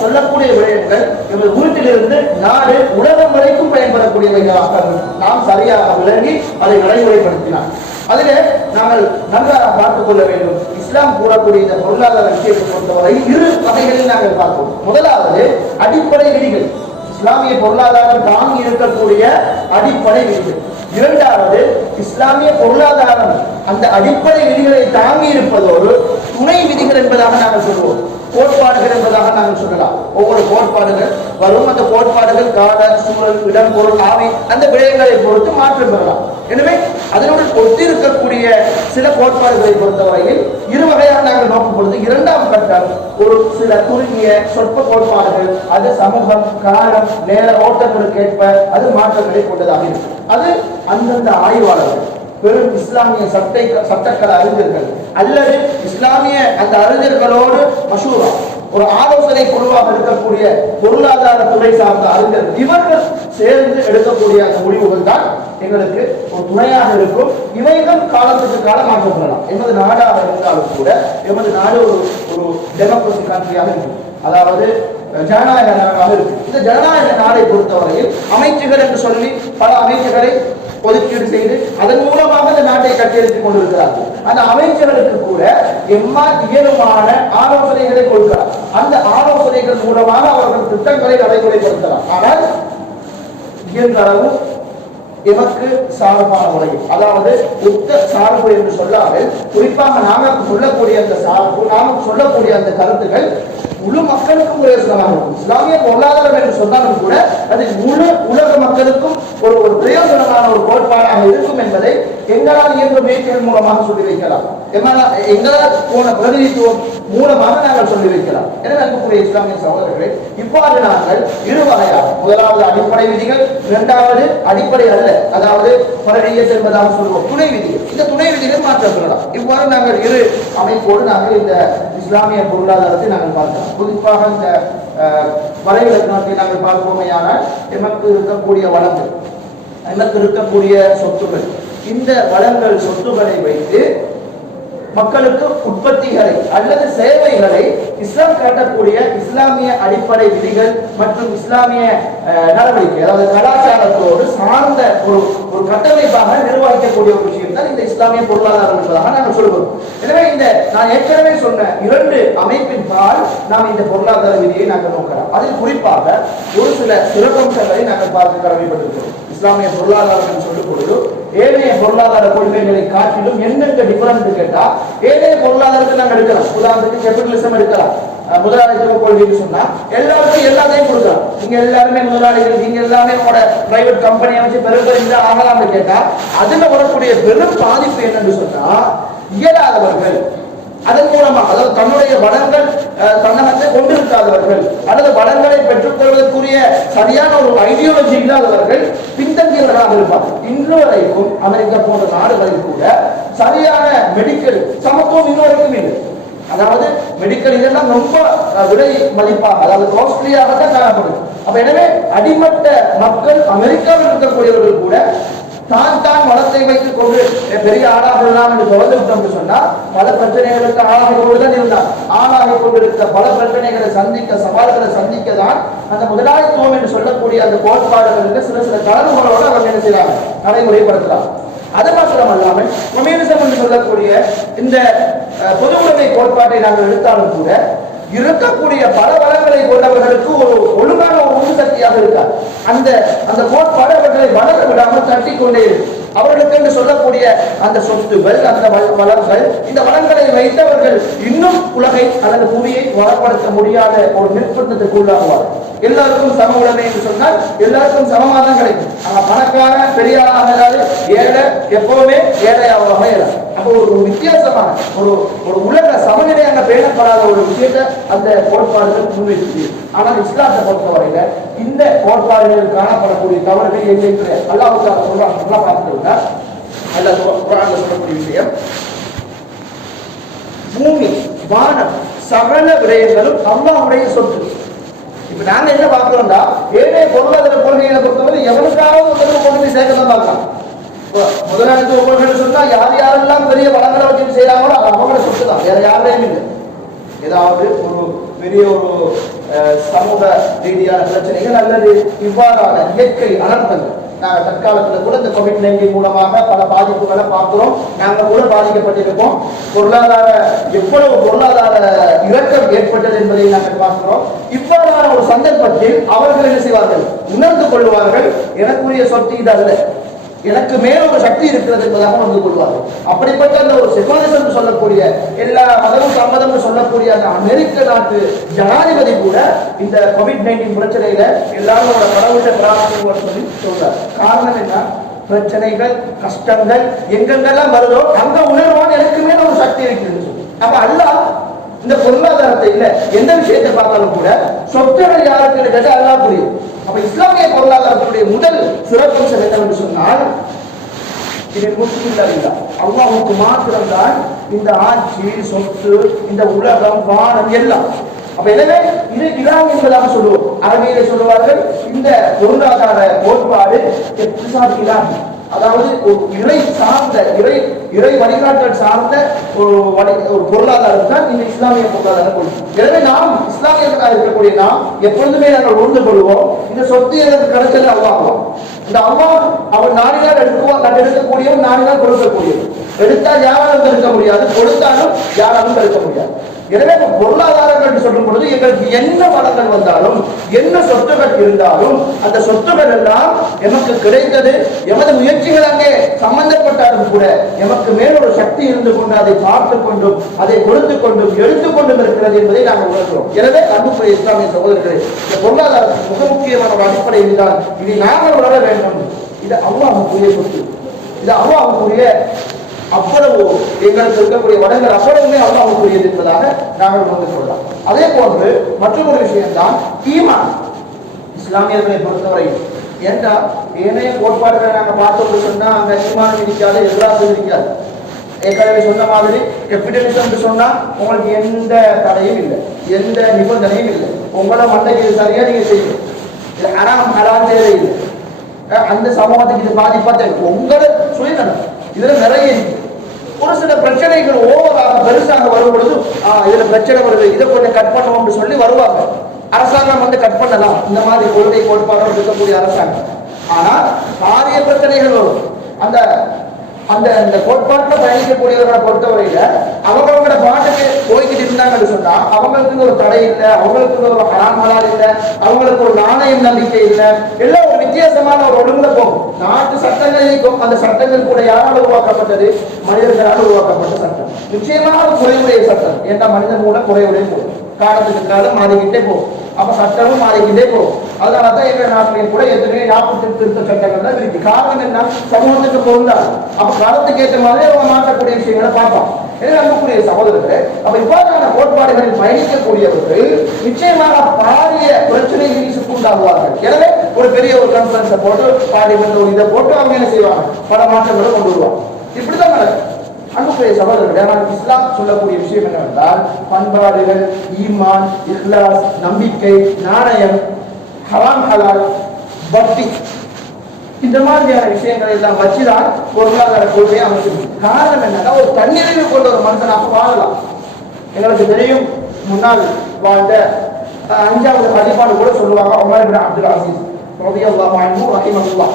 சொல்லக்கூடிய விடயங்கள் எமது வீட்டிலிருந்து நாடு உலகம் வரைக்கும் பயன்படக்கூடியவைகளாக நாம் சரியாக விளங்கி அதை நடைமுறைப்படுத்தினார். அதிலே நாங்கள் நன்றாக பார்த்துக் கொள்ள வேண்டும். இஸ்லாம் கூறக்கூடிய இந்த பொருளாதார விஷயத்தை பொறுத்தவரை இரு வகைகளில் நாங்கள் பார்ப்போம். முதலாவது அடிப்படை விதிகள், இஸ்லாமிய பொருளாதாரம் தாங்கி இருக்கக்கூடிய அடிப்படை விதிகள். இரண்டாவது இஸ்லாமிய பொருளாதாரம் அந்த அடிப்படை விதிகளை தாங்கி இருப்பதோடு துணை விதிகள் என்பதாக நாங்கள் சொல்லுவோம், கோட்பாடுகள் என்பதாக நாங்கள் சொல்லலாம். ஒவ்வொரு கோட்பாடுகள் வரும், அந்த கோட்பாடுகள் கால சூழல் இடம் பொருள் ஆவி அந்த விடயங்களை பொறுத்து மாற்றம் பெறலாம். எனவே அதனுடன் ஒத்திருக்கக்கூடிய சில கோட்பாடுகளை பொறுத்தவரையில் இரு வகையாக நாங்கள் நோக்கும் பொழுது இரண்டாம் கட்டம் ஒரு சில குறுகிய சொற்ப கோட்பாடுகள், அது சமூகம் காலம் நேர ஓட்டங்களுக்கு ஏற்ப அது மாற்றங்களை கொண்டதாக இருக்கும். அது அந்தந்த ஆய்வாளர்கள், பெரும் இஸ்லாமிய சட்டக்கல அறிஞர்கள் அல்லது இஸ்லாமிய அந்த அறிஞர்களோடு மஷூரா ஒரு ஆலோசனை குழுவாக இருக்கக்கூடிய பொருளாதார துறை சார்ந்த அறிஞர்கள் இவர்கள் சேர்ந்து எடுக்கக்கூடிய அந்த முடிவுகள் தான் எங்களுக்கு ஒரு துணையாக இருக்கும். இவைகள் காலத்துக்கு காலம் மாற்றப்படலாம். எமது நாடாக இருந்தாலும் கூட எமது நாடு ஒரு டெமோக்ரசி கண்ட்ரியாக இருக்கும், அதாவது ஜனநாயக நாடாக இருக்கு. இந்த ஜனநாயக நாடை பொறுத்தவரையில் அமைச்சுகள் என்று சொல்லி பல அமைச்சுகளை ஒதுக்கீடு செய்து அதன் மூலமாக இந்த நாட்டை கட்டியெழுத்திக் கொண்டிருக்கிறார்கள். அந்த அமைச்சர்களுக்கு கூட இயலுமான ஆலோசனைகளை கொடுக்கிறார். அந்த ஆலோசனைகள் மூலமாக அவர்கள் திட்டங்களை நடைமுறைப்படுத்தலாம். ஆனால் இயன்ற அளவு எமக்கு சார்பான முறையில், அதாவது உத்த சார்பு என்று சொல்லாமல் குறிப்பாக நாங்கள் சொல்லக்கூடிய அந்த சார்பு, நாங்கள் சொல்லக்கூடிய அந்த கருத்துக்கள் முழு மக்களுக்கும் பிரயோஜனமாக இருக்கும். இஸ்லாமிய பொருளாதாரம் என்று சொன்னாலும் கூட அது முழு உலக மக்களுக்கும் ஒரு பிரயோஜனமான ஒரு கோட்பாடாக இருக்கும் என்பதை எங்களால் இயன்ற முயற்சிகள் மூலமாக சொல்லி வைக்கலாம், எங்களால் போன பிரதிநிதித்துவம் மூலமாக நாங்கள் சொல்லி வைக்கலாம். எனவே அன்புக்குரிய இஸ்லாமிய சகோதரர்களே, இவ்வாறு நாங்கள் இரு வகையாக, முதலாவது அடிப்படை விதிகள், இரண்டாவது அடிப்படை அல்ல, அதாவது பரடியத் என்பதாக சொல்வோம் துணை விதிகள். இந்த துணை விதிகள் மாற்ற சொல்லலாம். இவ்வாறு நாங்கள் இரு அமைப்போடு நாங்கள் இந்த இஸ்லாமிய பொருளாதாரத்தை நாங்கள் பார்க்கலாம். குறிப்பாக இந்த வரைவிலக்கணத்தை நாங்கள் பார்ப்போமையானால் எமக்கு இருக்கக்கூடிய வளங்கள், எமக்கு இருக்கக்கூடிய சொத்துக்கள், இந்த வளங்கள் சொத்துக்களை வைத்து மக்களுக்கு உற்பத்திகளை அல்லது சேவைகளை இஸ்லாம் காட்டக்கூடிய இஸ்லாமிய அடிப்படை விதிகள் மற்றும் இஸ்லாமிய நடவடிக்கை, அதாவது கலாச்சாரத்தோடு சார்ந்த ஒரு கட்டமைப்பாக நிர்வகிக்கக்கூடிய ஒரு விஷயம் தான் இந்த இஸ்லாமிய பொருளாதாரம் என்பதாக நாங்கள் சொல்கிறோம். எனவே இந்த நான் ஏற்கனவே சொன்ன இரண்டு அமைப்பின் பால் நாம் இந்த பொருளாதார விதியை நாங்கள் நோக்கலாம். அதில் குறிப்பாக ஒரு சில சிறப்பம்சங்களை நாங்கள் பார்த்து கடமைப்பட்டிருக்கிறோம். இஸ்லாமிய பொருளாதாரம் சொல்லும் பொழுது ஏனைய பொருளாதார கொள்கைகளை காட்டிலும் என்னென்ன டிஃபரன்ஸ் கேட்டா, ஏனைய பொருளாதாரத்தை நாங்கள் எடுக்கலாம். உதாரணத்துக்கு கேபிட்டலிசம் எடுக்கலாம். முதலாளித்துவ கொள்கைன்னு சொன்னா எல்லாருக்கும் எல்லாத்தையும் கொடுக்கலாம். நீங்க எல்லாருமே முதலாளிகள், நீங்க எல்லாமே உங்களோட பிரைவேட் கம்பெனி அமைச்சு பெருந்த ஆகலாம்னு கேட்டா அதுல வரக்கூடிய பெரும் பாதிப்பு என்னன்னு சொன்னா, இயலாதவர்கள், அதன் மூலமாக, அதாவது தன்னுடைய வளங்கள் தன்னகத்தை கொண்டிருக்காதவர்கள் அல்லது வளங்களை பெற்றுக்கொள்வதற்குரிய சரியான ஒரு ஐடியாலஜி இல்லாதவர்கள் பின்தங்கியவர்களாக இருப்பார்கள். இன்று வரைக்கும் அமெரிக்கா போன்ற நாடுகளில் கூட சரியான மெடிக்கல் சமத்துவம் இன்னொருக்கும் இல்லை. அதாவது மெடிக்கல் இதெல்லாம் ரொம்ப விலை மதிப்பாக, அதாவது காஸ்ட்லியாக தான் காணப்படுது. அப்ப எனவே அடிமட்ட மக்கள் அமெரிக்காவில் இருக்கக்கூடியவர்கள் கூட தான் வளத்தை வைத்துக் கொண்டு பெரிய ஆளாகலாம் என்று தொடர்ந்து விட்டோம் சொன்னா பல பிரச்சனைகளுக்கு ஆளாகி கொண்டுதான் இருந்தார். ஆளாகி கொண்டிருக்க பல பிரச்சனைகளை சந்திக்க, சவால்களை சந்திக்க தான் அந்த முதலாளித்துவம் என்று சொல்லக்கூடிய அந்த கோட்பாடுகளுக்கு சில கலந்துகளோடு அவர் என்ன செய்யலாம், நடைமுறைப்படுத்தலாம். அது மாத்திரம் அல்லாமல் கம்யூனிசம் என்று சொல்லக்கூடிய இந்த பொது உடைமை கோட்பாட்டை நாங்கள் எடுத்தாலும் கூட இருக்கக்கூடிய பல வளங்களை கொண்டவர்களுக்கு ஒரு ஒழுங்கான ஒரு உந்து சக்தியாக இருக்கார். அந்த கோட்பாடு அவர்களை வளர விடாமல் தட்டி கொண்டே இருக்கு. அவர்களுக்கு என்று சொல்லக்கூடிய அந்த சொத்துகள், அந்த வளங்கள், இந்த வளங்களை வைத்தவர்கள் இன்னும் உலகை அல்லது புவியை வளப்படுத்த முடியாத ஒரு நிர்பந்தத்துக்கு உள்ளாகுவார். எல்லாருக்கும் சம உடைமை என்று சொன்னால் எல்லாருக்கும் சமமாக தான் கிடைக்கும். ஆனா பணக்கார பெரிய ஆளாக ஏழை எப்பவுமே ஏழையாக அமையலாம். அப்போ ஒரு வித்தியாசமான ஒரு உலக சமநிலை அங்க பேணப்படாத ஒரு விஷயத்தை அந்த கோட்பாடுகள் முன்வைத்து, ஆனால் இஸ்லாத்தை பொறுத்தவரையில இந்த கோட்பாடுகளில் காணப்படக்கூடிய தவறுகள் எங்கே அல்லாஹ்வுக்காக சொல்றாங்க பார்த்துட்டோம்னா, அல்லாஹ் குர்ஆன்ல சொல்லக்கூடிய விஷயம், பூமி வானம் சகல விடயங்களும் அல்லாஹ்வுடைய சொத்து. இப்ப நாங்க என்ன பார்க்கிறோம்னா, ஏழை பொருளாதார கொள்கைகளை பொறுத்தவரை எவனுக்காவது கொண்டு போய் சேர்க்க தான் பார்க்கலாம். முதலாளித்துவ கொள்கைன்னு சொன்னா யார் யாரெல்லாம் பெரிய வளங்களை வச்சு செய்யறாங்களோ அவங்களோட சொத்து தான், வேற யாரையும் இல்லை. ஏதாவது ஒரு பெரிய ஒரு சமூக ரீதியான பிரச்சனைகள் அல்லது இவ்வாறான இயற்கை அனர்த்தங்கள், நாங்க தற்காலத்துல கூட இந்த COVID-19 மூலமாக பல பாதிப்புகளை பார்க்கிறோம். நாங்க கூட பாதிக்கப்பட்டிருக்கோம். எவ்வளவு பொருளாதார இறக்கம் ஏற்பட்டது என்பதை நாங்கள் பார்க்கிறோம். இவ்வாறான ஒரு சந்தர்ப்பத்தில் அவர்கள் என்ன செய்வார்கள், உணர்ந்து கொள்வார்கள், எனக்குரிய சொத்து இது அல்ல, எனக்கு மேல ஒரு சக்தி இருக்கிறது என்பதாக உணர்ந்து கொள்வார்கள். அப்படிப்பட்ட அந்த ஒரு செகுலரிசம் சொல்லக்கூடிய எல்லா மதமும் சம்மதம் சொல்லக்கூடிய அந்த அமெரிக்க நாட்டு ஜனாதிபதி கூட இந்த COVID-19 பிரச்சனையில எல்லாரோட கடவுளை பிரார்த்தனை சொல்லி சொல்றார். காரணம் என்ன? பிரச்சனைகள், கஷ்டங்கள் எங்கெங்கெல்லாம் வருதோ அங்க உணர்வான் எனக்கு மேல ஒரு சக்தி இருக்கிறது. அப்ப அல்லாஹ் இந்த பொருளாதாரத்தை இல்ல எந்த விஷயத்தை பார்த்தாலும் கூட சொத்துகள் யாருக்கு கேட்டா அல்லாஹ் புரியும். அப்ப இஸ்லாமிய பொருளாதாரத்தினுடைய முதல் சிறப்பம்சம் என்னவென்று சொன்னால், இது முஸ்லிம் அல்ல, அல்லாஹ்வுக்கு மாத்திரம்தான் இந்த ஆட்சி, சொத்து, இந்த உலகம், வானம் எல்லாம். அப்ப எனவே இது இலாஹ் என்பதாக சொல்லுவோம். அரபியிலே சொல்லுவார்கள் இந்த பொருளாதார கோட்பாடு இலாஹ், அதாவது ஒரு இறை சார்ந்த இறை வழிகாட்டல் சார்ந்த ஒரு பொருளாதாரம் தான் இந்த இஸ்லாமிய பொருளாதார கொள்கை. எனவே நாம் இஸ்லாமியர்களாக இருக்கக்கூடிய நாம் எப்பொழுதுமே நாங்கள் உணர்ந்து கொள்வோம், இந்த சொத்து எனக்கு கிடைச்சது அல்லாஹ். இந்த அல்லாஹ் அவன் நாடினால் எடுக்கக்கூடியவன், நாடினால் கொடுக்கக்கூடியவன். எடுத்தால் யாராலும் தடுக்க முடியாது, கொடுத்தாலும் யாராலும் தடுக்க முடியாது. எனவே பொருளாதாரங்கள் சொல்லும் பொழுது எங்களுக்கு என்ன வளங்கள் வந்தாலும், என்ன சொத்துகள் இருந்தாலும், அந்த சொத்துகள் எல்லாம் எமக்கு கிடைத்தது, எமது முயற்சிகள் அங்கே சம்பந்தப்பட்டாலும் கூட எமக்கு மேல் ஒரு சக்தி இருந்து கொண்டு அதை பார்த்து கொண்டும் அதை கொடுத்து கொண்டும் எடுத்துக்கொண்டும் இருக்கிறது என்பதை நாங்கள் உணர்கிறோம். எனவே அன்புக்குரிய இஸ்லாமிய சகோதரர்களே, இந்த பொருளாதாரத்தின் மிக முக்கியமான ஒரு அடிப்படை இதுதான். இதை நாங்கள் உணர வேண்டும். இது அல்லாஹ்வுடைய சொத்து. இது அல்லாஹ்வுக்குரிய அவ்வளவு எங்களுக்கு இருக்கக்கூடிய வடங்கள் அவ்வளவுமே அல்லாஹ்வுக்குரியது என்பதாக நாங்கள் வந்து சொல்லலாம். அதே போன்று மற்றொரு விஷயம்தான் ஈமான். இஸ்லாமியர்களை பொறுத்தவரை ஏன்னா ஏனைய கோட்பாடுகளை நாங்கள் பார்த்தோம்னு சொன்னா அங்க ஈமான் இருக்காது, எல்லாத்தையும் இருக்காது. ஏற்கனவே சொன்ன மாதிரி எவிடன்ஸ் சொன்னா உங்களுக்கு எந்த தடையும் இல்லை, எந்த நிபந்தனையும் இல்லை. உங்களோட மண்டைக்கு சரியா நீங்க செய்யணும், இது ஹராம் ஹலால் தேவையில்லை. அந்த சமூகத்துக்கு இது பாதிப்பா தேவை, உங்களை சுயநலம். இதுல நிறைய ஒரு சில பிரச்சனைகள் ஓவராக பெருசாக வரும் பொழுது இதுல பிரச்சனை வருது, இதை கொஞ்சம் கட் பண்ணுவோம்னு சொல்லி வருவாங்க. அரசாங்கம் வந்து கட் பண்ணலாம், இந்த மாதிரி கொள்கை கோட்பாடு இருக்கக்கூடிய அரசாங்கம். ஆனா பாரிய பிரச்சனைகள் வரும். அந்த அந்த அந்த கோட்பாட்டில் பயணிக்கக்கூடியவர்களை பொறுத்தவரையில அவங்களோட பாட்டுக்கு போய்கிட்டு இருந்தாங்கன்னு சொன்னா அவங்களுக்கு ஒரு தடை இல்லை, அவங்களுக்கு ஒரு ஹராம் ஹலால் இல்லை, அவங்களுக்கு ஒரு நாணயம் நம்பிக்கை இல்லை, எல்லாம் ஒரு வித்தியாசமான ஒரு ஒழுங்குல போகும். நாட்டு சட்டங்கள் இருக்கும், அந்த சட்டங்கள் கூட யாரால் உருவாக்கப்பட்டது? மனிதர்களால் உருவாக்கப்பட்ட சட்டம். நிச்சயமாக குறைவுடைய சட்டம், ஏன்னா மனிதன் கூட குறைவுடைய போகும், காலத்துக்கு காலம் மாறிக்கிட்டே போகும். அப்ப சட்டமும் மாறிக்கிட்டே போகும். அதனாலதான் எங்க நாட்டிலையும் கூட எத்தனையோ 40 திருத்த சட்டங்கள் தான் இருக்கு. காரணம் என்ன? சமூகத்துக்கு பொருந்தாது. அப்ப காலத்துக்கு ஏற்ற மாதிரி அவங்க மாற்றக்கூடிய விஷயங்களை பார்ப்போம். எனவே அன்புக்குரிய சகோதரர்களே, அப்ப இவ்வாறான கோட்பாடுகளில் பயணிக்கக்கூடியவர்கள் நிச்சயமாக பாரிய பிரச்சனைகளை சுட்டுண்டாகுவார்கள். எனவே ஒரு பெரிய ஒரு கான்ஃபரன்ஸை போட்டு பார்லிமெண்ட் ஒரு இதை போட்டு அவங்க என்ன செய்வாங்க? பல மாற்றங்களை கொண்டு வருவாங்க. இப்படிதான் நடக்கும். அன்புக்குரிய சகோதரர்களே, இஸ்லாம் சொல்லக்கூடிய விஷயம் என்னவென்றால் பண்பாடுகள், ஈமான், இஹ்லாஸ், நம்பிக்கை, நாணயம், ஹராம் ஹலால், பக்தி, இந்த மாதிரியான விஷயங்களை எல்லாம் வச்சுதான் பொருளாதார கொள்கையை அமைச்சிருக்கு. காரணம் என்னன்னா ஒரு தன்னிறைவு கொண்ட ஒரு மனுஷனாக வாழலாம். எங்களுக்கு தெரியும், முன்னால் வாழ்ந்த 5வது ஹலீஃபான்னு கூட சொல்லுவாங்க உமர் இப்னு அப்துல் அசீஸ் ரலியல்லாஹு அன்ஹு ரஹிமஹுல்லாஹ்.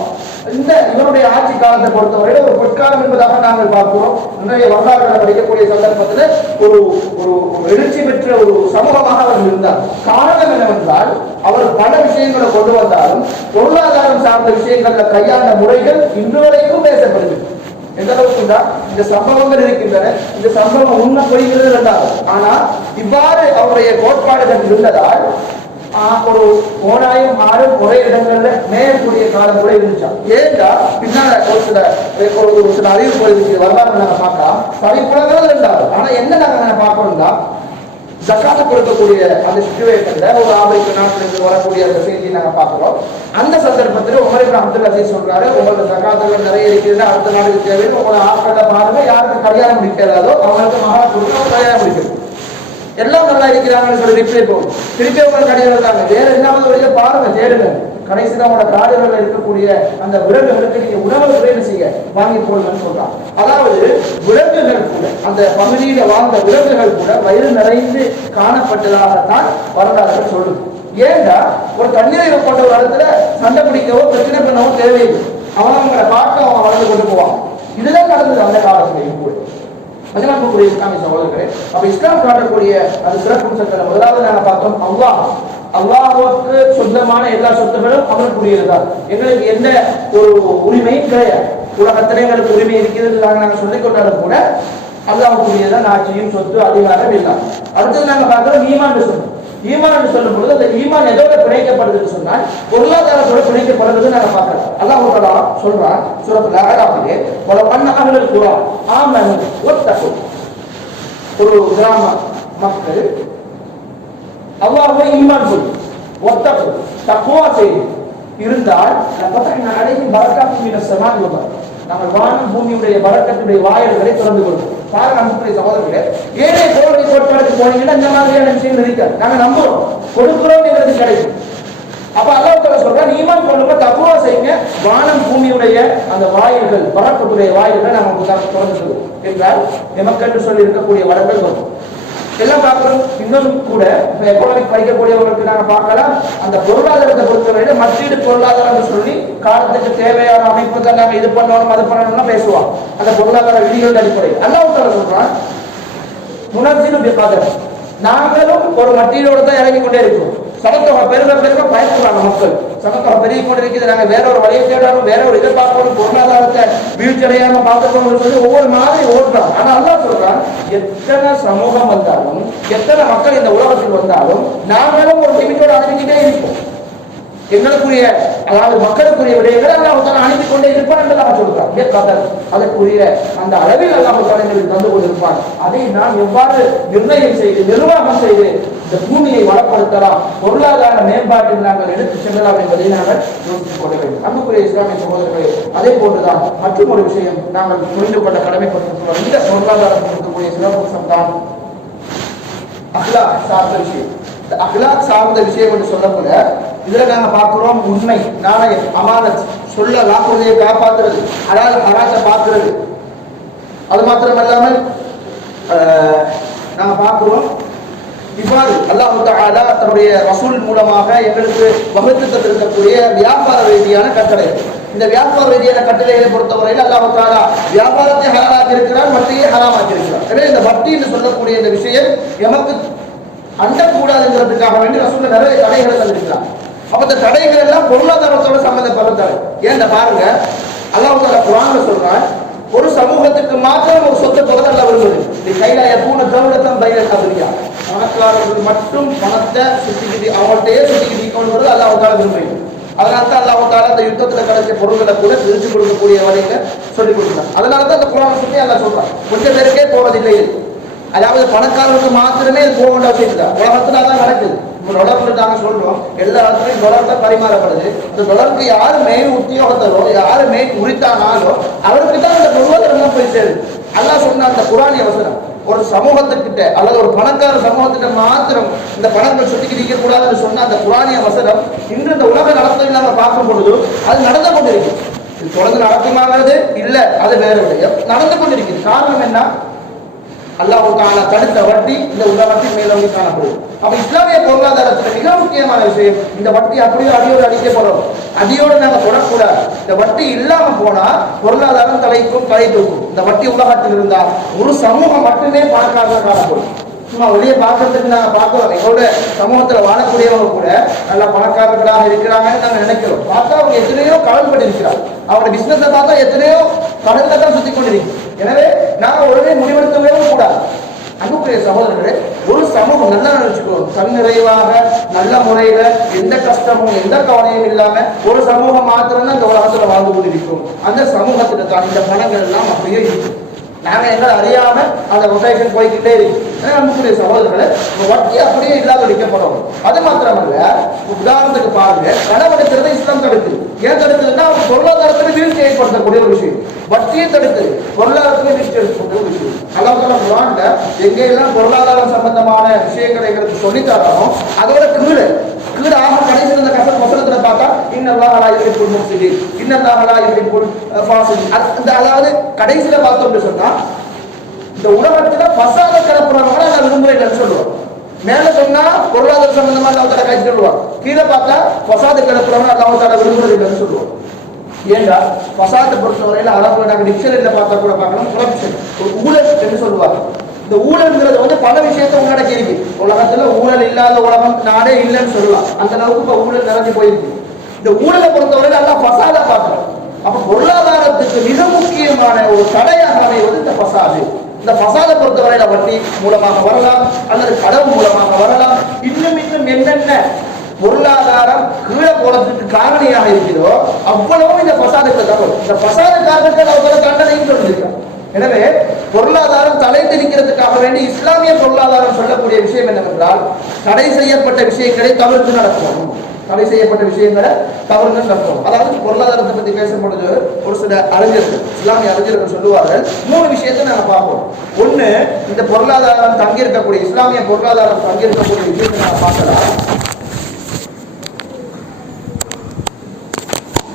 இந்த இவருடைய ஆட்சி காலத்தை பொறுத்தவரையில் ஒரு பொற்காலம் என்பதாக நாங்கள் பார்க்கிறோம். இன்றைய வரலாறுகளை படிக்கக்கூடிய சந்தர்ப்பத்தில் ஒரு ஒரு எழுச்சி பெற்ற ஒரு சமூகமாக அவர் இருந்தார். காரணம் என்னவென்றால் அவர் பல விஷயங்களை கொண்டு வந்தாலும் பொருளாதாரம் சார்ந்த விஷயங்கள்ல கையாண்ட முறைகள் இன்று வரைக்கும் பேசப்படுது. எந்த அளவுக்கு இந்த சம்பவங்கள் இருக்கின்றன, இந்த சம்பவம் உண்மை பொய்கிறது இரண்டாவது. ஆனா இவ்வாறு அவருடைய கோட்பாடுகள் இருந்ததால் ஒரு ஓனாயும் ஆறும் ஒரே இடங்கள்ல மேயக்கூடிய காலம் கூட இருந்துச்சா. ஏண்டா பின்னால ஒரு சில அறிவிப்பு வரலாறு நாங்க பார்க்கலாம். சரிப்புலங்கள் இரண்டாவது. ஆனா என்ன நாங்க பார்க்கணும்னா ஜக்காத்து கொடுக்கக்கூடிய அந்த சிச்சுவேஷன்ல ஒரு ஆப்பிரிக்க நாட்டிலிருந்து வரக்கூடிய அந்த செய்தியை நாங்க பார்க்கிறோம். அந்த சந்தர்ப்பத்தில் உமர் இப்னு அப்துல் அசீஸ் சொல்றாரு, உங்களுக்கு ஜக்காத்துகள் நிறைய இருக்கிறது, அடுத்த நாடுக்கு தேவைன்னு உங்களை ஆட்களை பாருங்க, யாருக்கு கல்யாணம் முடிக்காதோ அவங்களுக்கு மகா கொடுத்து கல்யாணம் முடிக்கிறது. எல்லாம் நல்லா இருக்கிறாங்கன்னு சொல்லி ரிப்ளை போகும். திருப்பி அவங்க கடையில் இருக்காங்க, வேற என்னாவது வழியில பாருங்க, தேடுங்க. கடைசியில் அவங்களோட காடுகளில் இருக்கக்கூடிய அந்த விலங்குகளுக்கு நீங்க உணவு உதவி செய்ய வாங்கி போடுங்கன்னு சொல்றாங்க. அதாவது விலங்குகள் கூட, அந்த பகுதியில வாழ்ந்த விலங்குகள் கூட வயிறு நிறைந்து காணப்பட்டதாகத்தான் வரலாறுகள் சொல்லுது. ஏண்டா ஒரு தண்ணீரை கொண்ட ஒரு இடத்துல சண்டை பிடிக்கவோ பிரச்சனை பண்ணவோ தேவையில்லை, அவங்களை பார்க்க அவங்க வளர்ந்து கொண்டு போவாங்க. இதுதான் நடந்தது அந்த காலத்திலையும் கூட. மதிமதிப்புக்குரிய இஸ்லாமிய சகோதரர்களே, அப்ப இஸ்லாம் காட்டக்கூடிய அந்த சிறப்பம்சங்களை முதலாவது நாங்கள் பார்த்தோம், அல்லாஹ்வுக்கு சொந்தமான எல்லா சொத்துகளும் அவனுக்குரியதுதான். எங்களுக்கு எந்த ஒரு உரிமையும் கிடையாது. உலகத்திலே எங்களுக்கு உரிமை இருக்கிறது நாங்கள் சொல்லிக் கொண்டாலும் கூட அல்லாஹ்வுக்குரியதான் ஆட்சியும் சொத்து அதிகாரம் எல்லாம். அடுத்தது நாங்கள் பார்க்கிறோம் ஈமான் சொன்னோம். ஈமான் சொல்லும் பொழுது அந்த ஈமான் எதோட பிணைக்கப்படுதுன்னு சொன்னால் பொருளாதாரத்தோட பிணைக்கப்படுறது நாங்கள் பார்க்கிறோம். அல்லாஹ் தஆலா சொல்றான் சூரத்துல் அஅராஃபிலே, வலவ் அன்ன அஹ்லல் குரா ஆமனு வத்தகு, ஒரு கிராம மக்கள் அல்லாஹ்வை ஈமான் கொண்டு வத்தகு தக்வா செய்து இருந்தால் லஃபதஹ்னா அலைஹிம் பரக்காத்தும் மினஸ் ஸமாஇ வல் அர்த், நாங்கள் வானம் பூமியுடைய பரக்கத்துடைய வாயில்களை திறந்து கொடுப்போம். பாருங்க அன்புக்குரிய சகோதரர்களே, ஏழை கோடி கோட்பாடுக்கு போனீங்கன்னா இந்த மாதிரியான விஷயங்கள் இருக்காது. நாங்க நம்புறோம், கொடுக்கிறோம், எங்களுக்கு கிடைக்கும். அப்ப அல்லாஹ் தஆலா சொல்றான், ஈமான் கொள்ளுங்க, தக்வா செய்யுங்க, வானம் பூமியுடைய அந்த வாயில்கள் பரக்கத்துடைய வாயில்களை நாங்கள் திறந்து என்றால் எமக்கென்று சொல்லி இருக்கக்கூடிய வளங்கள் வரும். எல்லாம் பார்க்கிறோம். இன்னும் கூட எக்கனாமிக் படிக்கக்கூடியவர்களுக்கு நாங்க பார்க்கலாம், அந்த பொருளாதாரத்தை பொறுத்தவரை மற்றீடு பொருளாதாரம் சொல்லி காலத்துக்கு தேவையான அமைப்புகள் நாங்க இது பண்ணணும் அது பண்ணணும்னா பேசுவோம். அந்த பொருளாதார விதிகள் அடிப்படையில் அல்லாஹ் தஆலா சொல்றான், முனஸ்ஸிலு பிகதர், நாங்களும் ஒரு மற்றீடோடு தான் இறங்கி கொண்டே இருக்கிறோம். சமத்துவ பெருக பெருக பயப்படுறாங்க மக்கள். சமத்துவ பெருகி கொண்டிருக்கிறது, நாங்க வேற ஒரு வழியை தேடணும், வேற ஒரு இதை பார்க்கணும், பொருளாதாரத்தை வீழ்ச்சி அடையாம பார்க்கணும்னு சொல்லி ஒவ்வொரு மாதிரி ஓடுறாங்க. ஆனா அல்லாஹ் சொல்றான், எத்தனை சமூகம் வந்தாலும் எத்தனை மக்கள் இந்த உலகத்தில் வந்தாலும் நாங்களும் ஒரு லிமிட்டோட அனுப்பிக்கிட்டே இருப்போம். எங்களுக்குரிய அதாவது மக்களுக்குரிய விடயங்களை அல்லாஹ் அனுப்பி கொண்டே இருப்பான் என்று நாம் சொல்கிறார். கதர் அதற்குரிய அந்த அளவில் அல்லாஹ் எங்களுக்கு தந்து கொண்டிருப்பான். அதை நாம் எவ்வாறு நிர்ணயம் செய்து நிர்வாகம் செய்து இந்த பூமியை வளப்படுத்தலாம், பொருளாதார மேம்பாட்டில் நாங்கள் எடுத்து செல்லலாம் என்பதை நாங்கள் யோசித்துக் கொள்ள வேண்டும். அன்புக்குரிய இஸ்லாமிய சகோதரர்களே, அதே போன்றுதான் மற்றும் ஒரு விஷயம் நாங்கள் புரிந்து கொள்ள கடமைப்பட்டிருக்கிறோம். இந்த பொருளாதாரம் கொடுக்கக்கூடிய சிறப்பம்சம் தான் அஹ்லாக் சார்ந்த விஷயம். இந்த அஹ்லாக் சார்ந்த விஷயம் என்று சொல்லக்கூட இதுல நாங்க பார்க்கிறோம் உண்மை, நாணயம், அமானத், சொல்ல வாக்குறுதியை காப்பாற்றுறது, ஹலால் ஹராத்தை பார்க்கிறது. அது மாத்திரமல்லாமல் நாங்க பார்க்கிறோம் இவ்வாறு அல்லாஹ் தஆலா தன்னுடைய ரசூல் மூலமாக எங்களுக்கு வகுத்து தந்திருக்கக்கூடிய வியாபார ரீதியான கட்டளை. இந்த வியாபார ரீதியான கட்டளைகளை பொறுத்தவரையில் அல்லாஹ் தஆலா வியாபாரத்தை ஹலாலாக்கி இருக்கிறார், வட்டியை ஹராமாக்கி இருக்கிறார். எனவே இந்த வட்டி என்று சொல்லக்கூடிய இந்த விஷயம் எமக்கு அண்டக்கூடாதுங்கிறதுக்காக வேண்டி ரசூல் நிறைய தடைகளை தந்திருக்கிறார். அப்ப இந்த தடைகள் எல்லாம் பொருளாதாரத்தோட சம்பந்தப்பட்ட தடை. ஏன் பாருங்க, அல்லாஹ் தஆலா குர்ஆன்ல சொல்றான், ஒரு சமூகத்துக்கு மாத்திரம் ஒரு சொத்தை தொடர்ந்து அல்ல விரும்புது. இது கையில எப்பூன தௌலத்தம் பையன் அப்படியா, பணக்காரர்கள் மட்டும் பணத்தை சுத்திக்கிட்டு அவங்கள்ட்டயே சுத்திக்கிட்டு கொண்டு அல்லாஹ் தஆலா விரும்புகிறேன். அதனால தான் அல்லாஹ் தஆலா அந்த யுத்தத்துல கிடைச்ச பொருள்களை கூட பிரிச்சு கொடுக்கக்கூடிய வகையில சொல்லிக் கொடுக்குறாங்க. அதனால தான் அந்த குர்ஆன் சொல்லி அல்லாஹ் சொல்றான், கொஞ்சம் பேருக்கே போறதில்லை. அதாவது பணக்காரருக்கு மாத்திரமே இது போக வேண்டிய அவசியம் இல்லை. உலகத்துல தான் நடக்குது. இப்போ டொலர்ல நாங்க சொல்றோம், எல்லா இடத்துலையும் டொலர் தான் பரிமாறப்படுது. அந்த டொலருக்கு யாரு மெயின் உத்தியோகத்தரோ யாரு மெயின் உரித்தானாலோ அவருக்கு தான் அந்த பொருளாதாரம் போய் சேருது. அல்லாஹ் சொன்ன அந்த குர்ஆனிய வசனம், ஒரு சமூகத்துக்கிட்ட அல்லது ஒரு பணக்கார சமூகத்திட்ட மாத்திரம் இந்த பணங்கள் சுத்திக்கிட்டு இருக்க கூடாதுன்னு சொன்ன அந்த குர்ஆனிய வசனம் இன்று இந்த உலக நடத்தையில் நம்ம பார்க்கும் பொழுது அது நடந்து கொண்டிருக்கு. இது தொடர்ந்து நடக்குமாங்கிறது இல்ல, அது வேற விடயம். நடந்து கொண்டிருக்குது. காரணம் என்ன? அல்லாஹ் தஆலா தடுத்த வட்டி இந்த உலகத்தில் மேலோங்கி காணப்படுது. அப்ப இஸ்லாமிய பொருளாதாரத்தில் மிக முக்கியமான விஷயம் இந்த வட்டி அப்படியே அடியோடு அடிக்கப்படும். அடியோடு நாங்க தொடக்கூடாது. இந்த வட்டி இல்லாம போனா பொருளாதாரம் தலைக்கும் தலை தூக்கும். இந்த வட்டி உலகத்தில் இருந்தா ஒரு சமூகம் மட்டுமே பணக்காரர்களாக காணப்படும். சும்மா வெளியே பார்க்கறதுக்கு நாங்க பார்க்கிறோம், எங்களோட சமூகத்துல வாழக்கூடியவங்க கூட நல்லா பணக்காரர்களாக இருக்கிறாங்கன்னு நாங்க நினைக்கிறோம். பார்த்தா அவங்க எத்தனையோ கடன்பட்டு இருக்கிறாங்க. அவங்களோட பிசினஸை பார்த்தா எத்தனையோ கடல்ல தான் சுத்தி கொண்டிருக்கு. எனவே நாங்க உடனே முடிவெடுக்கவே கூடாது. அன்புக்குரிய சகோதரர்களே, ஒரு சமூகம் நல்லா நினைச்சுக்கணும், தன்னிறைவாக நல்ல முறையில எந்த கஷ்டமும் எந்த கவலையும் இல்லாம ஒரு சமூகம் மாத்திரம் இந்த உலகத்துல வாழ்ந்து கொண்டிருக்கும். அந்த சமூகத்துல தான் இந்த பணங்கள் எல்லாம் அப்படியே இருக்கும். நாங்க எங்களை அறியாம அந்த ரொட்டேஷன் போய்கிட்டே இருக்கு. அன்புக்குரிய சகோதரர்களை, வட்டி அப்படியே இல்லாத வைக்கப்படும். அது மாத்திரமல்ல, உதாரணத்துக்கு பாருங்க, கனவெடுக்கிறது இஸ்லாம் தடுக்குது. ஏன் தடுக்குதுன்னா அவங்க பொருளாதாரத்தில் வீழ்ச்சி ஏற்படுத்தக்கூடிய ஒரு விஷயம். வட்டியை தடுக்குது, பொருளாதாரத்தில் வீழ்ச்சி ஏற்படுத்தக்கூடிய ஒரு விஷயம். அல்லாஹ் குர்ஆன்ல எங்கெல்லாம் பொருளாதாரம் சம்பந்தமான விஷயங்களை எங்களுக்கு சொல்லித்தராமோ அதோட கீழே ஆக கடைசியில் இந்த கஷ்ட வசனத்துல பார்த்தா இன்னல்லாஹ லா யுஹிப்புல் முஃப்ஸிதீன், இன்னல்லாஹ லா யுஹிப்புல் ஃபாஸிதீன். அதாவது கடைசியில பார்த்தோம்னு சொன்னா இந்த உலகத்துல ஃபசாத கிளப்புறவங்க நான் விரும்புறேன்னு சொல்லுவோம். மேல சொன்னா பொருளாதார சம்பந்தமா அல்லாஹ் தஆலா கை சொல்லுவான், கீழே பார்த்தா ஃபசாத கிளப்புறவங்க அல்லாஹ் தஆலா விரும்புறதில்லைன்னு சொல்லுவோம். ஏண்டா ஃபசாத்தை பொறுத்தவரையில அரபுல நாங்க டிக்ஷனரியில பார்த்தா கூட பார்க்கணும், corruption, ஒரு ஊழல் என்று சொல்லுவாங்க. இந்த ஊழல்ங்கிறது பல விஷயத்தை உள்ளடக்கி இருக்கு. உலகத்துல ஊழல் இல்லாத உலகம் நாடே இல்லைன்னு சொல்லலாம். அந்த அளவுக்கு இப்ப ஊழல் நிறைஞ்சு போயிருக்கு. இந்த ஊழலை பொறுத்தவரையில எல்லாம் ஃபசாதா பார்க்கணும். அப்ப பொருளாதாரத்துக்கு மிக முக்கியமான ஒரு தடையாக அமைவது இந்த ஃபசாது. இந்த ஃபசாதை பொறுத்தவரையில வட்டி மூலமாக வரலாம், அல்லது கடன் மூலமாக வரலாம். இன்னும் என்னென்ன பொருளாதாரம் கீழே போறதுக்கு காரணியாக இருக்கிறதோ அவ்வளவு இந்த ஃபசாதுக்கு தரும். இந்த ஃபசாத காரணத்துக்கு அவங்க தண்டனையும் சொல்லியிருக்காங்க. எனவே பொருளாதாரம் தலைத்திருக்கிறதுக்காக வேண்டி இஸ்லாமிய பொருளாதாரம் சொல்லக்கூடிய விஷயம் என்னவென்றால், தடை செய்யப்பட்ட விஷயங்களை தவிர்த்து நடக்கணும். தடை செய்யப்பட்ட விஷயங்களை தவிர்த்து நடக்கணும். அதாவது பொருளாதாரத்தை பற்றி பேசும் பொழுது ஒரு சில அறிஞர்கள், இஸ்லாமிய அறிஞர்கள் சொல்லுவார்கள், 3 விஷயத்தை நாங்க பார்ப்போம். ஒண்ணு, இந்த பொருளாதாரம் தங்கியிருக்கக்கூடிய இஸ்லாமிய பொருளாதாரம் தங்கியிருக்கக்கூடிய விஷயத்தை நாங்க பார்க்கலாம்.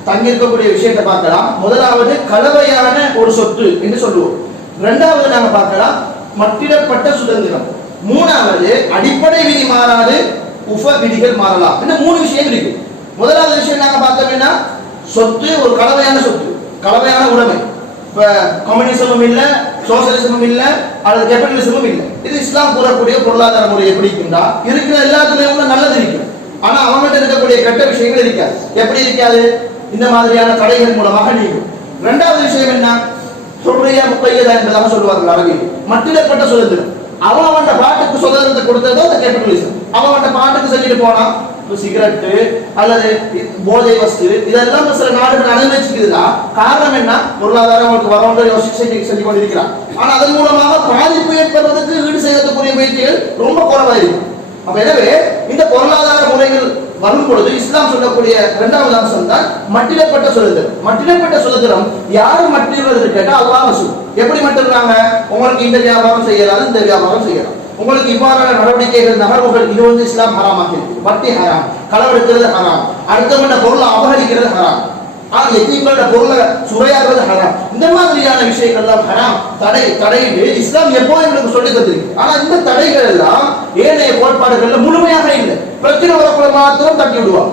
தங்கியிருக்கக்கூடிய விஷயத்தை பார்க்கலாம். முதலாவது கலவையான ஒரு சொத்து என்று சொல்லுவோம். இரண்டாவது நாங்க பார்க்கலாம் மட்டிடப்பட்ட சுதந்திரம். மூணாவது அடிப்படை விதி மாறாது, உப விதிகள் மாறலாம். இந்த 3 விஷயம் இருக்கு. முதலாவது விஷயம் நாங்க பார்த்தோம்னா சொத்து ஒரு கலவையான சொத்து, கலவையான உடைமை. இப்ப கம்யூனிசமும் இல்ல, சோசியலிசமும் இல்ல, அல்லது கேபிட்டலிசமும் இல்ல. இது இஸ்லாம் கூறக்கூடிய பொருளாதார முறை எப்படி இருக்குன்னா, இருக்கிற எல்லாத்துலயும் நல்லது இருக்கு, ஆனா அவங்ககிட்ட இருக்கக்கூடிய கெட்ட விஷயங்கள் இருக்காது. எப்படி இருக்காது? இந்த மாதிரியான தடைகள் மூலமாக நீங்கும். இரண்டாவது விஷயம் என்ன? சொல்றியா முக்கையதா என்பதாக சொல்லுவார்கள் அரபில். மட்டிடப்பட்ட சுதந்திரம். அவன் பாட்டுக்கு சுதந்திரத்தை கொடுத்ததோ அந்த கேபிட்டலிசம். அவன் பாட்டுக்கு செஞ்சுட்டு போனான், சிகரெட்டு அல்லது போதை வஸ்து இதெல்லாம் சில நாடுகள் அனுமதிச்சுக்குதுன்னா காரணம் என்ன? பொருளாதாரம் அவங்களுக்கு வரவங்க யோசிச்சு செஞ்சு கொண்டிருக்கிறான். ஆனா அதன் மூலமாக பாதிப்பு ஏற்படுவதற்கு ஈடு செய்யக்கூடிய முயற்சிகள் ரொம்ப குறைவா இருக்கு. அப்ப எனவே இந்த பொருளாதார முறைகள் வரும் பொழுது இஸ்லாம் சொல்லக்கூடிய இரண்டாவது அம்சம் தான் மட்டிடப்பட்ட சுதந்திரம். மட்டிடப்பட்ட சுதந்திரம் யாரும் மட்டிடுவது கேட்டா அல்லாஹ் ரசூல். எப்படி மட்டிடுறாங்க? உங்களுக்கு இந்த வியாபாரம் செய்யலாம், இந்த வியாபாரம் செய்யலாம், உங்களுக்கு இவ்வாறான நடவடிக்கைகள் நகர்வுகள் இது வந்து இஸ்லாம் ஹராமாக்கி இருக்கு. வட்டி ஹராம், களவெடுக்கிறது ஹராம், அடுத்தவங்க பொருளை அபகரிக்கிறது ஹராம், எத்தீம்களோட பொருளை சுரையாடுறது ஹராம். இந்த மாதிரியான விஷயங்கள்லாம் ஹராம் தடையிட்டு இஸ்லாம் எப்போ எங்களுக்கு சொல்லி தந்திருக்கு. ஆனா இந்த தடைகள் எல்லாம் ஏனைய கோட்பாடுகள்ல முழுமையாக இல்லை. பிரச்சனை வரக்குள்ள மாத்திரம் தட்டி விடுவான்.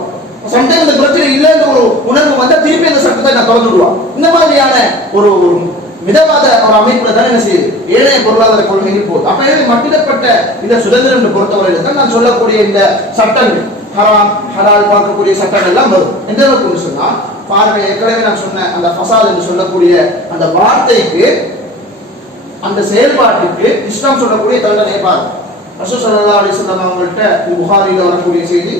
சண்டை இந்த பிரச்சனை இல்லைன்ற ஒரு உணர்வு வந்தா திருப்பி இந்த சட்டத்தை நான் திறந்து விடுவான். இந்த மாதிரியான ஒரு மிதவாத ஒரு அமைப்புல தான் என்ன செய்யுது ஏனைய பொருளாதார கொள்கைகள் போகுது. அப்ப மட்டிடப்பட்ட இந்த சுதந்திரம் பொறுத்தவரையில தான் நான் சொல்லக்கூடிய இந்த சட்டங்கள் ஹராம் ஹலால் பார்க்கக்கூடிய சட்டங்கள் எல்லாம் வரும். எந்த அளவுக்கு சொன்னா பாருங்க, ஏற்கனவே நான் சொன்ன அந்த ஃபசாத் என்று சொல்லக்கூடிய அந்த வார்த்தைக்கு அந்த செயல்பாட்டுக்கு இஸ்லாம் சொல்லக்கூடிய தண்டனை பாருங்க. ரசூல் ஸல்லல்லாஹு அலைஹி வஸல்லம் அவங்கள்ட்ட புகாரில வரக்கூடிய செய்தி,